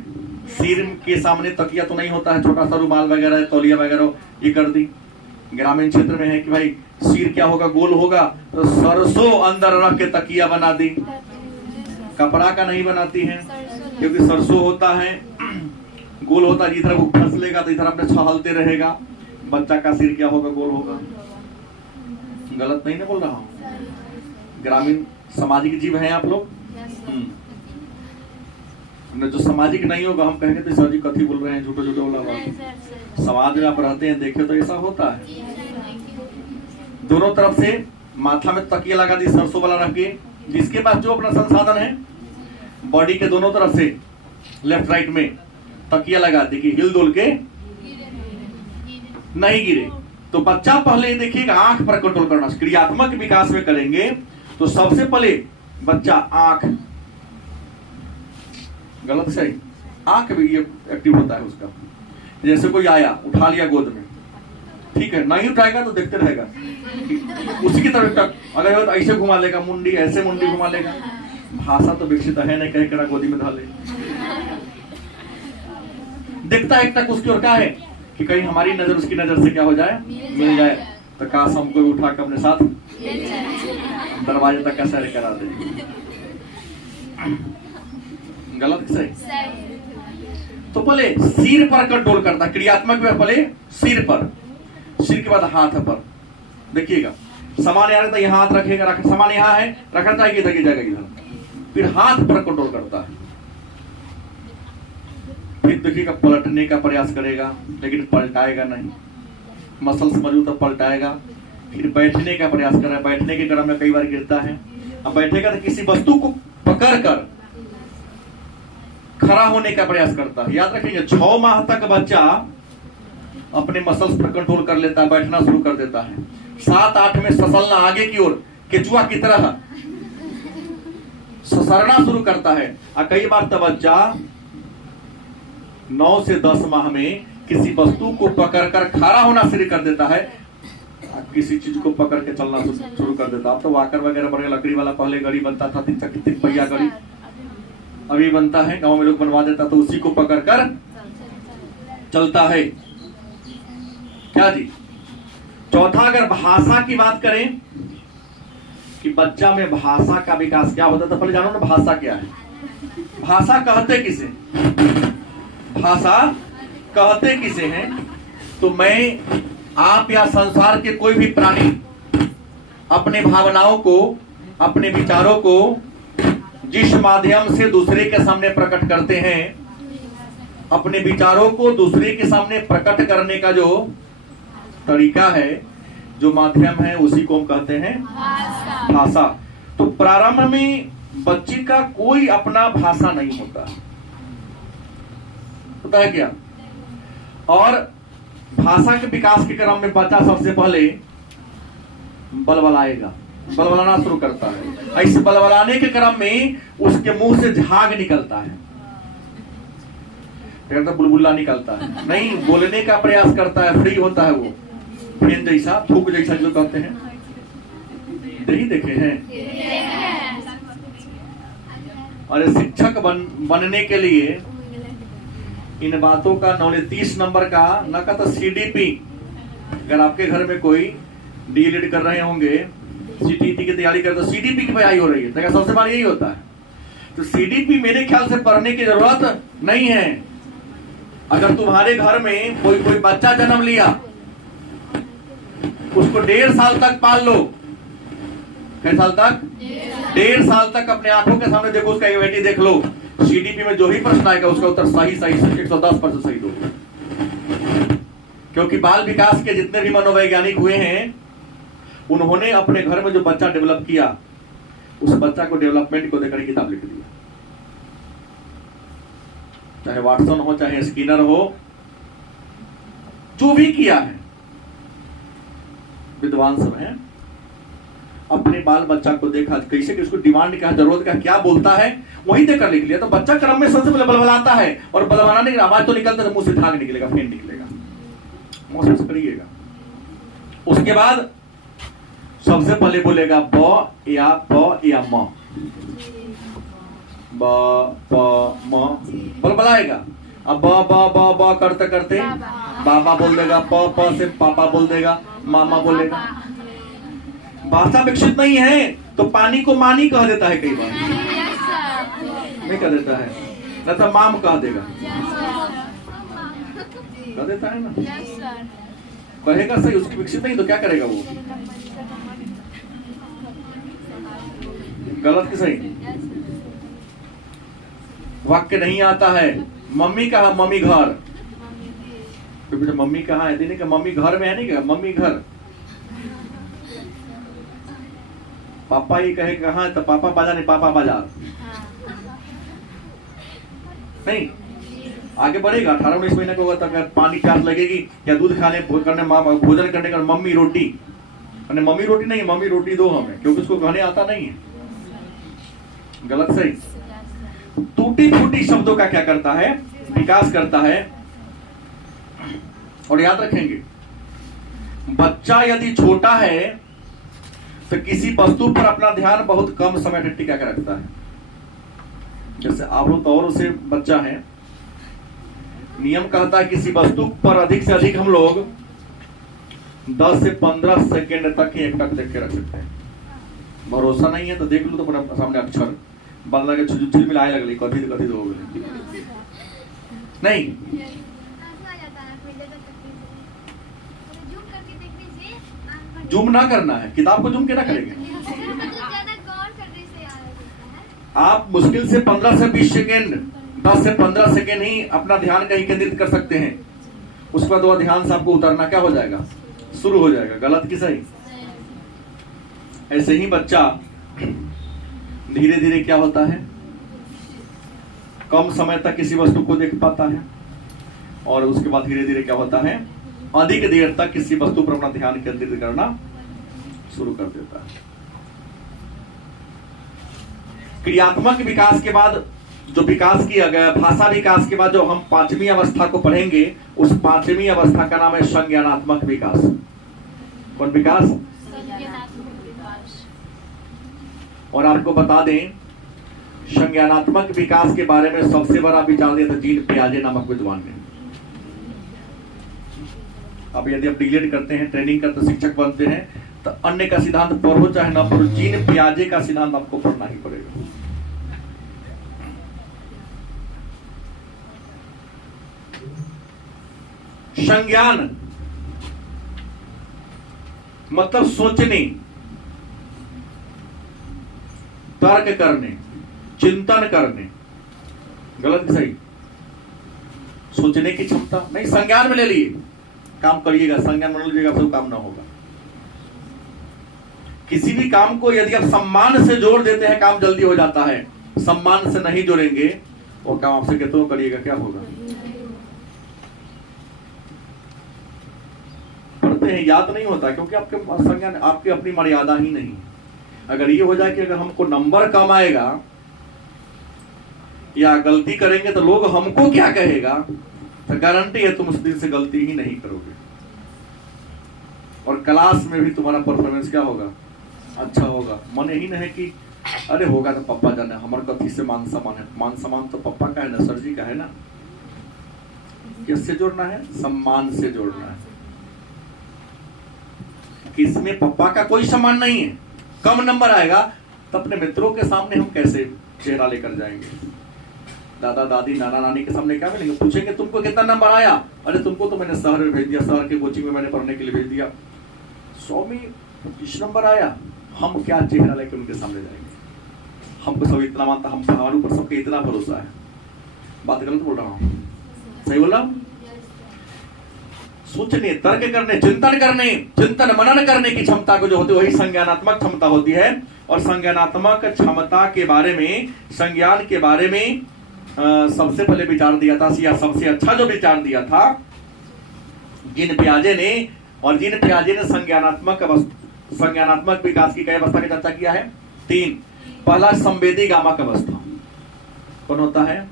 सिर के सामने तकिया तो नहीं होता है, छोटा सा रुमाल वगैरह, तौलिया वगैरह ये कर दी। ग्रामीण क्षेत्र में है कि भाई सिर क्या होगा, गोल होगा, तो सरसों अंदर रख के तकिया बना दी। कपड़ा का नहीं बनाती हैं, क्योंकि सरसों होता है, गोल होता है, इधर वो फंसलेगा तो इधर अपने छहलते रहेगा, बच्चा का सिर क्या होगा, गोल होगा। गलत नहीं ना बोल रहा हूँ? ग्रामीण सामाजिक जीव हैं आप लोग। जो सामाजिक नहीं होगा हम कहेंगे तो सर जी कथी बोल रहे हैं, झूठो झूठो बोला बात। समाज में आप रहते हैं, देखे तो ऐसा होता है। दोनों तरफ से माथा में तकिया लगा दी सरसों वाला रख के, जिसके पास जो अपना संसाधन है, बॉडी के दोनों तरफ से लेफ्ट राइट में तकिया लगा दी कि हिल डुल के नहीं गिरे। तो बच्चा पहले देखिएगा आंख पर कंट्रोल करना, क्रियात्मक विकास में करेंगे तो सबसे पहले बच्चा आंख, गलत सही, आंख भी ये एक्टिव होता है उसका। जैसे कोई आया उठा लिया गोद में, ठीक है, नहीं उठाएगा तो देखते रहेगा, उसी की तरफ तक अगर तो ऐसे घुमा लेगा मुंडी, ऐसे मुंडी घुमा लेगा। भाषा तो विकसित है नहीं, कहे करा गोदी में धाले, देखता है एक तक उसकी ओर क्या है कि कहीं हमारी नजर उसकी नजर से क्या हो जाए, मिल जाए, तो काश हमको उठा कर अपने साथ दरवाजे तक का सैर करा दे। गलत सही? तो पहले सिर पर कंट्रोल करता, क्रियात्मक में पहले सिर पर, सिर के बाद हाथ पर। देखिएगा सामान यहाँ तो यहाँ हाथ रखेगा, सामान यहाँ है, रखना चाहिए इधर की जगह इधर, फिर हाथ पर कंट्रोल करता है। फिर देखिएगा पलटने का प्रयास करेगा, लेकिन पलटाएगा नहीं, मसल्स मौजूद तो पलटाएगा। फिर बैठने का प्रयास कर रहा है, बैठने के क्रम में कई बार गिरता है। अब बैठेगा तो किसी वस्तु को पकड़ कर खड़ा होने का प्रयास करता है। याद रखेंगे 6 माह तक बच्चा अपने मसल्स पर कंट्रोल कर लेता है, बैठना शुरू कर देता है। 7-8 में ससलना आगे की ओर, केचुआ की तरह ससरना शुरू करता है। और कई बार तो बच्चा 9 से 10 माह में किसी वस्तु को पकड़कर खड़ा होना शुरू कर देता है, किसी चीज को पकड़ के चलना शुरू कर देता। अब तो वाकर वगैरह बड़े लकड़ी वाला पहले गाड़ी बनता था, 3 पहिया गाड़ी अभी बनता है, गांव में लोग बनवा देता, तो उसी को पकड़कर चलता है। क्या जी? चौथा, अगर भाषा की बात करें कि बच्चा में भाषा का विकास क्या होता है, तो पहले जानो ना भाषा क्या है। भाषा कहते किसे, भाषा कहते किसे हैं? तो मैं, आप या संसार के कोई भी प्राणी अपने भावनाओं को अपने विचारों को जिस माध्यम से दूसरे के सामने प्रकट करते हैं, अपने विचारों को दूसरे के सामने प्रकट करने का जो तरीका है, जो माध्यम है, उसी को हम कहते हैं भाषा। तो प्रारंभ में बच्चे का कोई अपना भाषा नहीं होता है क्या? और भाषा के विकास के क्रम में बच्चा सबसे पहले बलबलाएगा, बलबलाना शुरू करता है। ऐसे बलबलाने के क्रम में उसके मुंह से झाग निकलता है, बुलबुला निकलता है, नहीं बोलने का प्रयास करता है, फ्री होता है, वो फेन जैसा, थूक जैसा जो कहते हैं, नहीं देखे हैं? और शिक्षक बनने के लिए इन बातों का नॉलेज 30 नंबर का न का तो CDP, अगर आपके घर में कोई DELED कर रहे होंगे, CTET की तैयारी कर, तो CDP की पढ़ाई हो रही है, तो सबसे बड़ा यही होता है। तो CDP मेरे ख्याल से पढ़ने की जरूरत नहीं है। अगर तुम्हारे घर में कोई बच्चा जन्म लिया, उसको 1.5 साल तक पाल लो। कितने साल तक? 1.5 साल तक अपने आंखों के सामने देखो, उसका एक्टिविटी देख लो, CDP में जो ही प्रश्न आएगा उसका उत्तर सही 110% सही दो। क्योंकि बाल विकास के जितने भी मनोवैज्ञानिक हुए हैं, उन्होंने अपने घर में जो बच्चा डेवलप किया, उस बच्चा को डेवलपमेंट को देखकर किताब लिख दिया। चाहे वाटसन हो, चाहे स्किनर हो, जो भी किया है, विद्वान सब है, अपने बाल बच्चा को देखा कैसे कि उसको डिमांड क्या, जरूरत क्या, क्या बोलता है, वही देखकर लिख लिया। तो बच्चा क्रम में सबसे पहले बलबलाता है, और बलबलाने की आवाज तो निकलता है, मुंह से झाग निकलेगा, फेन निकलेगा, महसूस करिएगा। उसके बाद सबसे पहले बोलेगा ब या प या म, ब प म, बलबलाएगा। अब ब करते करते बाबा बोल देगा, प से पापा बोल देगा, मामा बोलेगा। भाषा विकसित नहीं है तो पानी को मानी कह देता है, कई बार नहीं कह देता है, न तो माम कह देगा, कह देता है ना, कहेगा सही, उसकी विकसित नहीं तो क्या करेगा वो? गलत कि सही? वाक्य नहीं आता है। मम्मी कहा, मम्मी घर, तो बेटा मम्मी कहाँ है? नहीं, मम्मी घर में है, नहीं क्या मम्मी घर। पापा ये कहे कहाँ है, तो पापा बाजार, नहीं पापा बाजार, नहीं आगे बढ़ेगा। 18-19 महीने का होगा तक पानी प्यास लगेगी या दूध खाने करने, भोजन करने का, मम्मी रोटी, मम्मी रोटी नहीं, मम्मी रोटी दो हमें, क्योंकि उसको कहने आता नहीं है। गलत सही? टूटी फूटी शब्दों का क्या करता है? विकास करता है। और याद रखेंगे, बच्चा यदि छोटा है तो किसी वस्तु पर अपना ध्यान बहुत कम समय तक टिका कर रखता है। जैसे आप लोग तो और उसे बच्चा है, नियम कहता है किसी वस्तु पर अधिक से अधिक हम लोग 10 से 15 सेकेंड तक ही एकटक देख के रख सकते हैं। भरोसा नहीं है तो देख लो, तो सामने अक्षर बदला के छुल मिलाए लगली, कथी हो गई, नहीं जूम ना करना है, किताब को जूम के ना करेंगे आप। मुश्किल से 15 से 20 सेकेंड, 10 से 15 सेकेंड ही अपना ध्यान कहीं केंद्रित कर सकते हैं। उसके बाद वो ध्यान से आपको उतरना क्या हो जाएगा, शुरू हो जाएगा। गलत कि सही? ऐसे ही बच्चा धीरे धीरे क्या होता है, कम समय तक किसी वस्तु को देख पाता है, और उसके बाद धीरे धीरे क्या होता है, अधिक देर तक किसी वस्तु पर अपना ध्यान केंद्रित करना शुरू कर देता है। क्रियात्मक विकास के बाद जो विकास किया गया, भाषा विकास के बाद जो हम 5वीं अवस्था को पढ़ेंगे, उस 5वीं अवस्था का नाम है संज्ञानात्मक विकास। कौन विकास? और आपको बता दें, संज्ञानात्मक विकास के बारे में सबसे बड़ा विचार दिया था जीन पियाजे नामक विद्वान ने। अब यदि आप DELED करते हैं, ट्रेनिंग करते, शिक्षक बनते हैं, तो अन्य का सिद्धांत पढ़ो चाहे ना पढ़ो, जीन पियाजे का सिद्धांत आपको पढ़ना ही पड़ेगा। संज्ञान मतलब सोचने, तर्क करने, चिंतन करने, गलत कि सही, सोचने की क्षमता नहीं, संज्ञान में ले लिए, काम करिएगा, संज्ञान में लीजिएगा तो काम ना होगा। किसी भी काम को यदि आप सम्मान से जोड़ देते हैं काम जल्दी हो जाता है, सम्मान से नहीं जोड़ेंगे वो काम आपसे कहते हो करिएगा, क्या होगा? पढ़ते हैं याद नहीं होता क्योंकि आपके संज्ञान, आपकी अपनी मर्यादा ही नहीं। अगर ये हो जाए कि अगर हमको नंबर कम आएगा या गलती करेंगे तो लोग हमको क्या कहेगा, तो गारंटी है तुम उस दिन से गलती ही नहीं करोगे और क्लास में भी तुम्हारा परफॉर्मेंस क्या होगा, अच्छा होगा। मन यही नहीं है कि अरे होगा तो पप्पा जाने, हमारे कथी से मान सम्मान है, मान सम्मान तो पप्पा का है ना, सर जी का है ना। किससे जोड़ना है? सम्मान से जोड़ना है। किसमें पप्पा का कोई सम्मान नहीं है, कम नंबर आएगा तो अपने मित्रों के सामने हम कैसे चेहरा लेकर जाएंगे? दादा दादी नाना नानी के सामने क्या मिलेंगे? पूछेंगे तुमको कितना नंबर आया? अरे तुमको तो मैंने शहर में भेज दिया, शहर के कोचिंग में मैंने पढ़ने के लिए भेज दिया, 100 में 25 नंबर आया। हम क्या चेहरा लेकर उनके सामने जाएंगे? हमको सब इतना मानता, हम हमारे ऊपर सबके इतना भरोसा है। बात गलत बोल रहा हूँ? सही बोल रहा हूँ? सोचने, तर्क करने, चिंतन करने, चिंतन मनन करने की क्षमता को जो होती है वही संज्ञानात्मक क्षमता होती है। और संज्ञानात्मक क्षमता के बारे में, संज्ञान के बारे में सबसे पहले विचार दिया था, या सबसे अच्छा जो विचार दिया था जीन पियाजे ने। और जीन पियाजे ने संज्ञानात्मक विकास की कई अवस्था की चर्चा किया है, 3। पहला संवेदी गामक अवस्था। कौन होता है?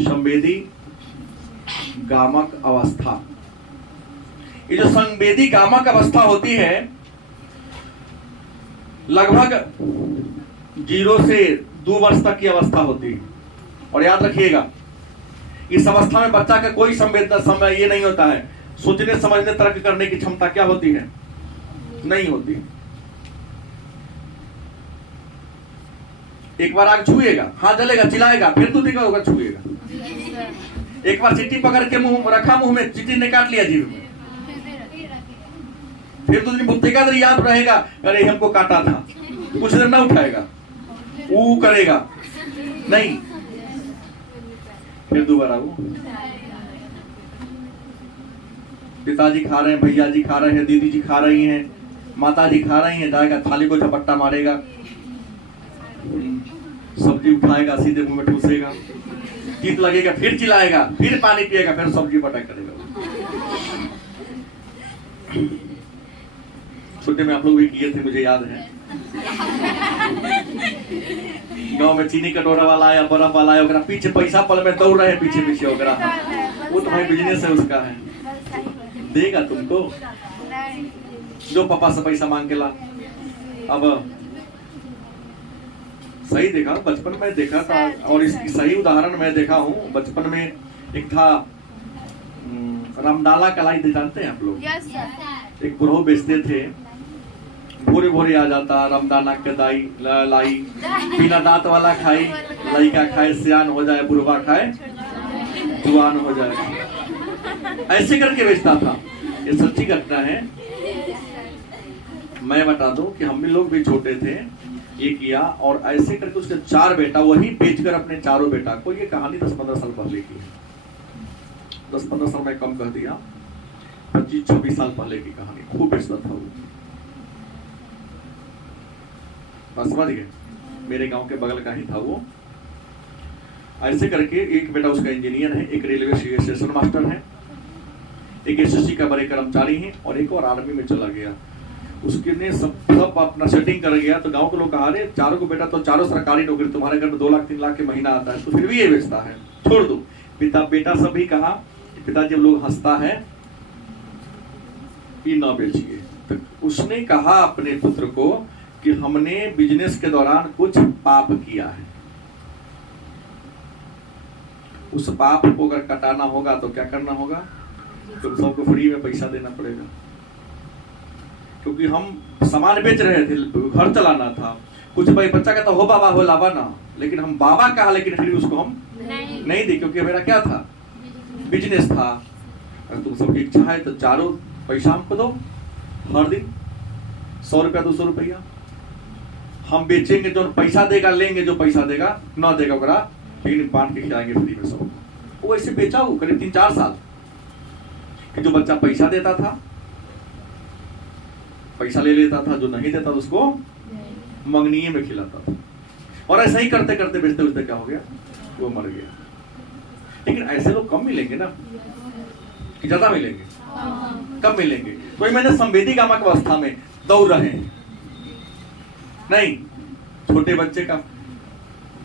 संवेदी गामक अवस्था। ये जो संवेदी गामक अवस्था होती है लगभग 0 से 2 वर्ष तक की अवस्था होती है। और याद रखिएगा इस अवस्था में बच्चा का कोई संवेदना समय ये नहीं होता है, सोचने समझने तर्क करने की क्षमता क्या होती है? नहीं होती। एक बार आग छुएगा, हाथ जलेगा, चिल्लाएगा, फिर दूसरी बार होगा छुएगा। एक बार चींटी पकड़ के मुंह रखा, मुंह में चींटी ने काट लिया जीभ में, फिर दूसरी बुद्धेगा तो याद रहेगा अरे हमको काटा था, कुछ देर ना उठाएगा, ऊ करेगा नहीं, फिर दोबारा वो। पिताजी खा रहे हैं, भैया जी खा रहे हैं, दीदी जी खा रही हैं, माता जी खा रही हैं, जाएगा थाली को झपट्टा मारेगा, सब्जी उठाएगा, सीधे मुंह में ठूसेगा, तीत लगेगा, फिर चिल्लाएगा, फिर पानी पिएगा, फिर सब्जी पटक करेगा। छोटे में आप लोग भी किए थे, मुझे याद है। गांव में चीनी कटोरा वाला आया, बर्फ वाला आया, ओकरा पीछे पैसा पल में दौड़ रहे पीछे पीछे ओकरा, वो तो भाई बिजनेस है उसका है, देगा तुमको जो पापा से पैसा मांग के ला। अब सही देखा, बचपन में देखा था और इसकी सही उदाहरण मैं देखा हूँ। बचपन में एक था रामडाला कलाई, जानते हैं आप लोग? एक बुढ़ो बेचते थे, भोरे भोरे आ जाता, रामदाना के दाई लाई, बिना दांत वाला खाई, लड़का खाए सियान हो जाए, बुढ़वा खाए जुआन हो जाए, ऐसे करके बेचता था। ये सच्ची घटना है। मैं बता दूं कि हम भी लोग भी छोटे थे, ये किया और ऐसे करके उसके 4 बेटा, वही बेचकर अपने 4 बेटा को, ये कहानी 10-15 साल पहले की है, 10-15 साल में कम कर दिया, 25-26 साल पहले की कहानी। खूब बेचता था वो, बस समझ गए, मेरे गांव के बगल का ही था वो। ऐसे करके एक बेटा उसका इंजीनियर है, एक रेलवे स्टेशन मास्टर है, एक एसएससी का बड़े कर्मचारी है और एक और आर्मी में चला गया। उसके ने सब अपना सेटिंग कर गया, तो गांव के लोग कहा रहे 4 को बेटा तो 4 सरकारी नौकरी, तुम्हारे घर में 2 लाख 3 लाख के महीना आता है, तो फिर भी ये बेचता है, छोड़ दो। बेटा सब भी कहा, पिताजी जब लोग हंसता है कि ना बेचिए, तो उसने कहा अपने पुत्र को कि हमने बिजनेस के दौरान कुछ पाप किया है, उस पाप को अगर कटाना होगा तो क्या करना होगा? तुम सबको फ्री में पैसा देना पड़ेगा, क्योंकि हम सामान बेच रहे थे, घर चलाना था। कुछ भाई बच्चा कहता हो बाबा हो लावा ना, लेकिन हम बाबा कहा, लेकिन फिर उसको हम नहीं दी, क्योंकि मेरा क्या था? बिजनेस था। अगर तुम सबकी इच्छा है तो 4 पैसा हमको दो, हर दिन 100 रुपया 200 रुपया हम बेचेंगे जो पैसा देगा, लेंगे जो पैसा देगा, ना देगा ओकरा, लेकिन बांट के खिलाएंगे फ्री में सब। वो ऐसे बेचा हो करीब 3-4 साल कि जो बच्चा पैसा देता था पैसा ले लेता था, जो नहीं देता उसको मंगनीय में खिलाता था, और ऐसा ही करते करते बेचते बेचते क्या हो गया, वो मर गया। लेकिन ऐसे लोग कम मिलेंगे ना कि ज्यादा मिलेंगे? कम मिलेंगे। कोई मैंने संवेदी कामक अवस्था में दौड़ रहे हैं, नहीं, छोटे बच्चे का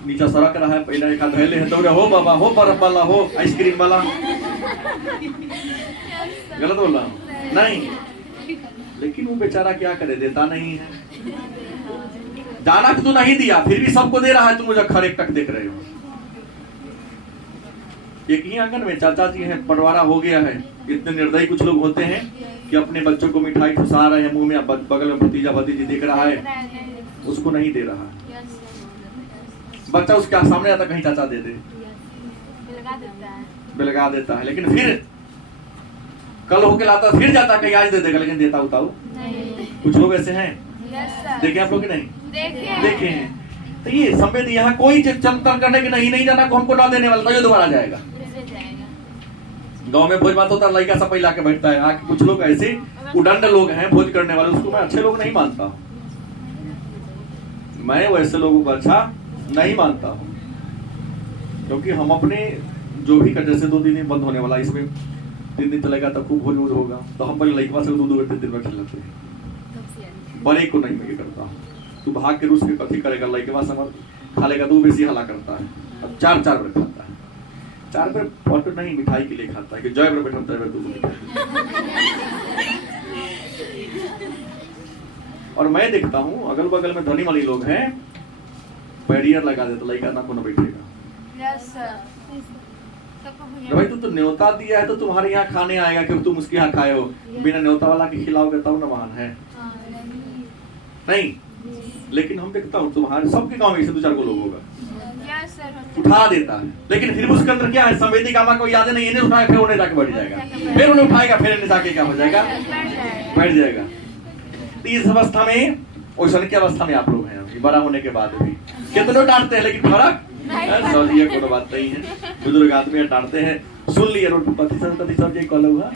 नीचा सड़क रहा है, पहले एक हाथ धैले है, दौड़े, हो बाबा, हो बर्फ वाला, हो आइसक्रीम वाला। गलत बोल रहा हूं? नहीं, लेकिन वो बेचारा क्या करे, देता नहीं है। जाना कि तू नहीं दिया, फिर भी सबको दे रहा है, तुम मुझे खर एक टक देख रहे हो। एक ही आंगन में चाचा जी हैं, बंटवारा हो गया है। इतने निर्दयी कुछ लोग होते हैं कि अपने बच्चों को मिठाई ठुसा रहे हैं मुंह में, बगल में भतीजा भतीजी देख रहा है, उसको नहीं दे रहा है। बच्चा उसके सामने आता, कहीं चाचा दे दे, बिलगा देता है। लेकिन फिर कल होके लाता, फिर जाता, कहीं आज दे देगा, लेकिन देता उताऊ। कुछ लोग ऐसे हैं, देखे आप लोग कि नहीं? देखे हैं। तो ये संवेदी, यहाँ कोई चिंतन करने की नहीं जाना को हमको ना देने वाला था, ये दोबारा जाएगा। गांव में भोज बात होता है, लड़का सब ला के बैठता है, आके कुछ लोग ऐसे उदंड लोग हैं भोज करने वाले, उसको मैं अच्छे लोग नहीं मानता। मैं वैसे लोगों को अच्छा नहीं मानता हूँ, क्योंकि हम अपने जो भी कर, जैसे 2 दिन बंद होने वाला, इसमें 3 दिन चलेगा तो खूब भोज वोज होगा, तो हम पहले लड़का से 2 घंटे दिन में खिलाते हैं। बड़े को नहीं मैं करता हूँ, तू भाग के रूस के कथी करेगा, लड़के समझ खा लेगा, तो बेसी हला करता है। अब 4-4 बार खाता है, 4 बार फोटो नहीं, मिठाई के लिए खाता है कि जय बार बैठा है दूध। और मैं देखता हूँ अगल बगल में धनी वाली लोग हैं, बैरियर लगा देता, लड़का ना कोनो बैठेगा। भाई तू तो न्योता दिया है तो तुम्हारे यहाँ खाने आएगा कि तुम उसके यहाँ खाए हो, बिना न्योता वाला के खिलाओगे तब न महान है, नहीं? लेकिन हम देखता हूँ तुम्हारे सबके गांव में 2-4 को लोग होगा, उठा देता है, लेकिन फिर उसके अंदर क्या है, संवेदी कामा को याद नहीं, इन्हें उठाया, फिर उन्हें जाके बैठ जाएगा, फिर उन्हें उठाएगा, फिर इन्हें जाके क्या हो जाएगा, बैठ जाएगा। तो इस अवस्था में, ओसन की अवस्था में आप लोग हैं, बड़ा होने के बाद भी कितने डांटते हैं, लेकिन फर्क ये कोई बात नहीं है। बुजुर्ग आदमी डांटते हैं, सुन लिए रोड पति सर ये कॉल हुआ,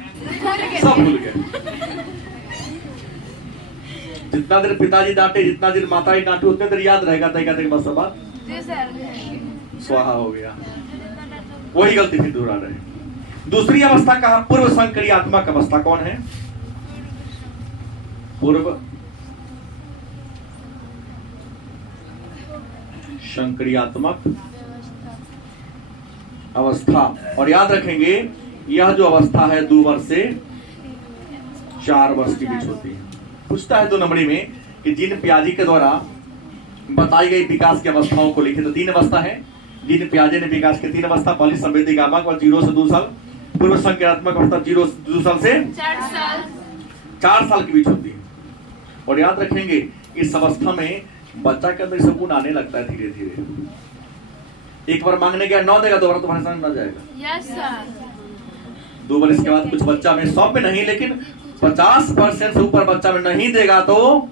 सब भूल गए। जितना देर पिताजी डांटे, जितना देर माताजी डांटे, उतने देर याद रहेगा, तय बस बात स्वाहा हो गया। वही गलती फिर दोहरा रहे। दूसरी अवस्था कहा, पूर्व संक्रियात्मक अवस्था। कौन है? पूर्व संक्रियात्मक अवस्था। और याद रखेंगे, यह जो अवस्था है 2 वर्ष से 4 वर्ष के बीच होती है। पूछता है 2 नंबरी में कि जिन पियाजी के द्वारा बताई गई विकास की अवस्थाओं को लिखे, तो 3 अवस्था है। जिन पियाजी ने विकास की 3 अवस्था, पहली संवेदी कामक और 0 से 2 साल, पूर्व संक्रियात्मक अवस्था 0 से 2 साल से 4 साल के बीच होती है। और याद रखेंगे, इस अवस्था में बच्चा के अंदर सब गुण आने लगता है धीरे धीरे। एक बार मांगने गया 9 देगा, 2 बार तुम्हारे सामने ना जाएगा। Yes sir. 2 वर्ष के बाद कुछ बच्चा में, सब में नहीं, लेकिन 50% से ऊपर बच्चा में नहीं देगा तो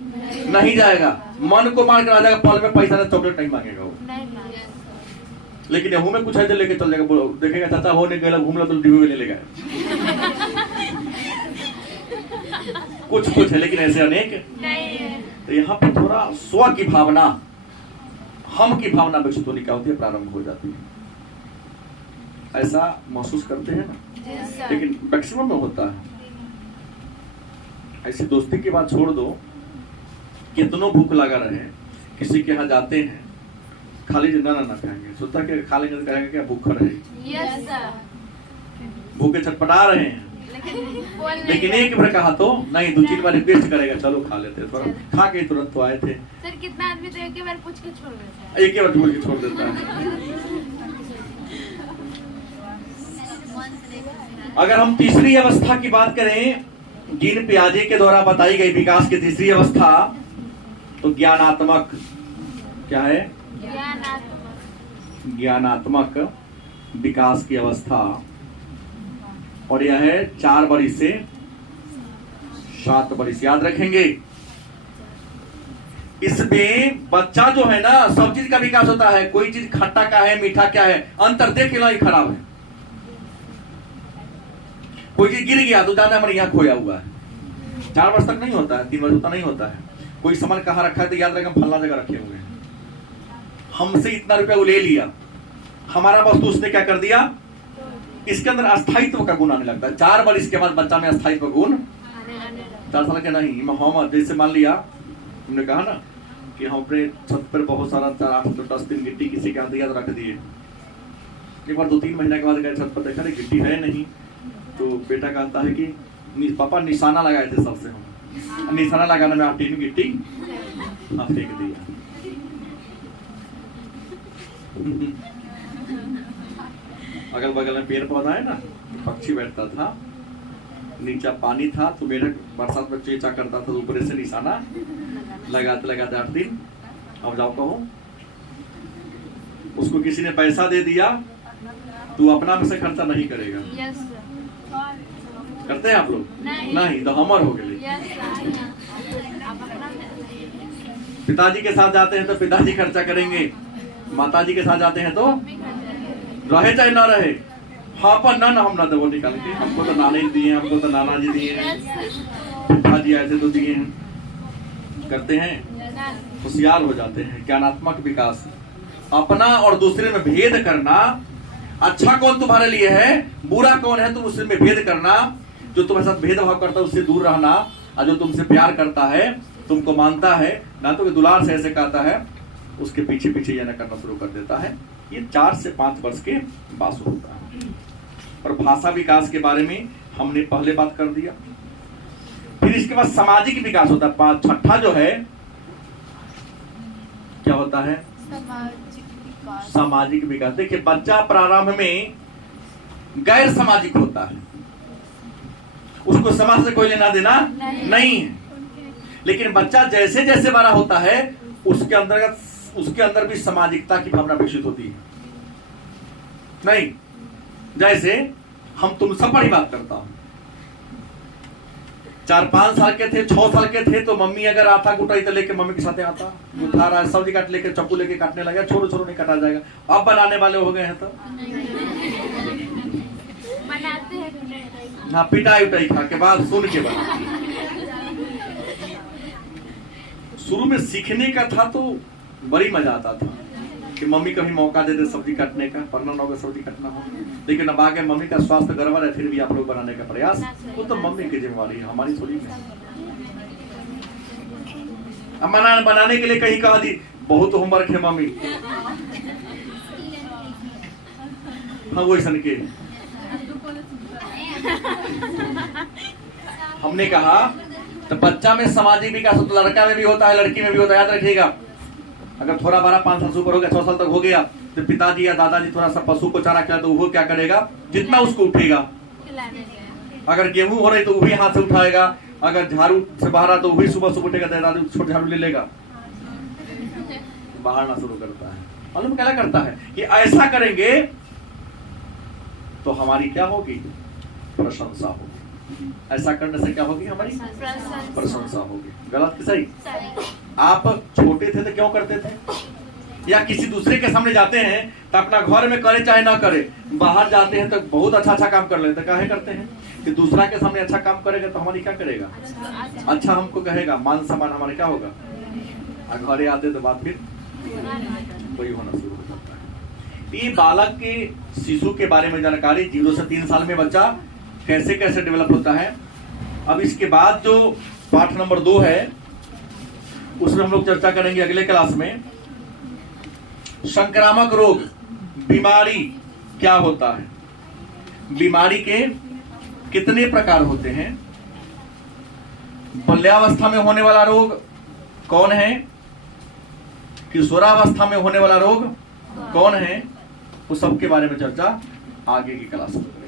नहीं जाएगा, मन को मार कर आ जाएगा, पल में पैसा ने चॉकलेट नहीं मांगेगा वो। लेकिन यहू में कुछ है जो लेके चल जाएगा, देखेगा चाचा होने गया घूम लो तो डिब्बे में ले लेगा। कुछ है, लेकिन ऐसे अनेक नहीं है। तो यहाँ पर थोड़ा स्व की भावना, हम की भावना विकसित होने क्या होती है, प्रारंभ हो जाती है। ऐसा महसूस करते हैं ना, लेकिन मैक्सिमम में होता है। ऐसी दोस्ती की बात छोड़ दो, कितनों भूख लगा रहे, किसी के यहाँ जाते हैं, खाली ना खाएंगे, सोचता कि खा लेंगे तो कहेंगे क्या भूखा रहे, भूखे छटपटा रहे हैं, लेकिन एक बार कहा तो नहीं, 2-3 बार रिक्वेस्ट करेगा, चलो खा लेते हैं, थोड़ा खा के तुरंत तो आए थे। सर कितना आदमी तो एक बार पूछ के छोड़ देता है, एक बार पूछ के छोड़ देता है। अगर हम तीसरी अवस्था की बात करें, जिन पियाजे के द्वारा बताई गई विकास की तीसरी अवस्था, तो ज्ञानात्मक। क्या है? ज्ञानात्मक विकास की अवस्था। और यह है 4 वर्ष से 7 वर्ष। याद रखेंगे, इसमें बच्चा जो है ना, सब चीज का विकास होता है। कोई चीज खट्टा का है, मीठा क्या है, अंतर देख के ही खराब है। कोई चीज गिर गया तो ज्यादा हमारे यहाँ खोया हुआ है। 4 वर्ष तक नहीं होता है, 3 वर्ष तक नहीं होता है। कोई सामान कहाँ रखा है तो याद रखें हम फल्ला जगह रखे हुए हैं। हमसे इतना रुपया वो ले लिया, हमारा वस्तु उसने क्या कर दिया, इसके अंदर अस्थायित्व का गुण आने लगता है। 4 वर्ष के बाद बच्चा में अस्थायित्व गुण, 4 साल के नहीं, हम जैसे मान लिया हमने कहा ना कि हम अपने छत पर बहुत सारा 8 तो 10 दिन गिट्टी किसी के हाथ दिया तो रख दिए। एक बार 2-3 महीने के बाद गए छत पर, देखा गिट्टी है नहीं, तो बेटा कहता है कि पापा निशाना लगाए थे सबसे, हम निशाना लगाने में 8 दिन गिट्टी फेंक दिया। अगल बगल में पेड़ पौधा है ना, पक्षी बैठता था, नीचे पानी था, तो मेरा बरसात में चेचा करता था, ऊपर से निशाना लगाते लगाते 8 दिन। अब जाओ कहो उसको किसी ने पैसा दे दिया, तू अपना में से खर्चा नहीं करेगा। करते हैं आप लोग? नहीं तो हमर हो गए। पिताजी के साथ जाते हैं तो पिताजी खर्चा करेंगे, माताजी के साथ जाते हैं तो रहे चाहे ना रहे, हाँ पर ना हम ना दबो निकाल के, हमको तो नाने दिए, हमको तो नाना जी दिए हैं, पिताजी ऐसे तो दिए हैं। करते हैं, होशियार हो जाते हैं। ज्ञानात्मक विकास, अपना और दूसरे में भेद करना। अच्छा कौन तुम्हारे लिए है, बुरा कौन है, तुम उसमें भेद करना। जो तुम्हारे साथ भेदभाव करता है उससे दूर रहना, और जो तुमसे प्यार करता है, तुमको मानता है ना, तो दुलार से ऐसे कहता है, उसके पीछे पीछे यह करना शुरू कर देता है। ये 4 से 5 वर्ष के बाद होता है। और भाषा विकास के बारे में हमने पहले बात कर दिया। फिर इसके बाद सामाजिक विकास होता है। 6ठा जो है क्या होता है, सामाजिक विकास। देखिए बच्चा प्रारंभ में गैर सामाजिक होता है, उसको समाज से कोई लेना देना नहीं है। लेकिन बच्चा जैसे जैसे बड़ा होता है, उसके अंदर भी सामाजिकता की भावना विकसित होती है। नहीं, जैसे हम तुम सब बड़ी बात करता हूं, 4-5 साल के थे, 6 साल के थे, तो मम्मी अगर आटा कुटाई तो लेके मम्मी के साथ आता, उठा रहा है, सब्जी काट लेके चाकू लेके काटने लगा, छोड़ो छोड़ो नहीं काटा जाएगा। अब बनाने वाले हो गए हैं तो बनाते हैं, हाँ पिटाई उटाई खा के बाद सुन के बाद। शुरू में सीखने का था तो बड़ी मजा आता था कि मम्मी कभी मौका दे दे सब्जी काटने का, वरना ना सब्जी काटना हो। लेकिन अब आगे मम्मी का स्वास्थ्य गड़बड़ है, फिर भी आप लोग बनाने का प्रयास, वो तो मम्मी की जिम्मेवारी है, हमारी थोड़ी है। अब बनाने के लिए कहीं कहा दी बहुत होमवर्क है मम्मी, हाँ वो सन के हमने कहा तो बच्चा में सामाजिक विकास तो लड़का में भी होता है, लड़की में भी होता है। याद रखिएगा, अगर थोड़ा बड़ा 5 साल से ऊपर हो गया, 6 साल तक हो गया, तो पिताजी या दादाजी थोड़ा सा पशु को चारा खिला, तो वो क्या करेगा, जितना उसको उठेगा। अगर गेहूं हो रही तो वही हाथ से उठाएगा, अगर झाड़ू से बाहर आ तो वही सुबह सुबह उठेगा, दादाजी छोटे झाड़ू ले लेगा, बहारना शुरू करता है। मालूम क्या करता है कि ऐसा करेंगे तो हमारी क्या होगी, प्रशंसा होगी। ऐसा करने से क्या होगी, हमारी प्रशंसा होगी। गलत कि सही? आप छोटे थे तो क्यों करते थे, या किसी दूसरे के सामने जाते हैं तो अपना घर में करे चाहे ना करे, बाहर जाते हैं तो बहुत अच्छा काम कर लेते, काहे करते हैं कि दूसरा के सामने अच्छा काम करेगा तो हमारी क्या करेगा, अच्छा हमको कहेगा, मान सम्मान हमारे क्या होगा। और घरे आते तो बात फिर वही होना शुरू हो जाता है। ये बालक के शिशु के बारे में जानकारी, 0 से 3 साल में बच्चा कैसे कैसे डेवलप होता है। अब इसके बाद जो पाठ नंबर 2 है उसमें हम लोग चर्चा करेंगे अगले क्लास में। संक्रामक रोग, बीमारी क्या होता है, बीमारी के कितने प्रकार होते हैं, बाल्यावस्था में होने वाला रोग कौन है, किशोरावस्था में होने वाला रोग कौन है, वो सबके बारे में चर्चा आगे की क्लास में।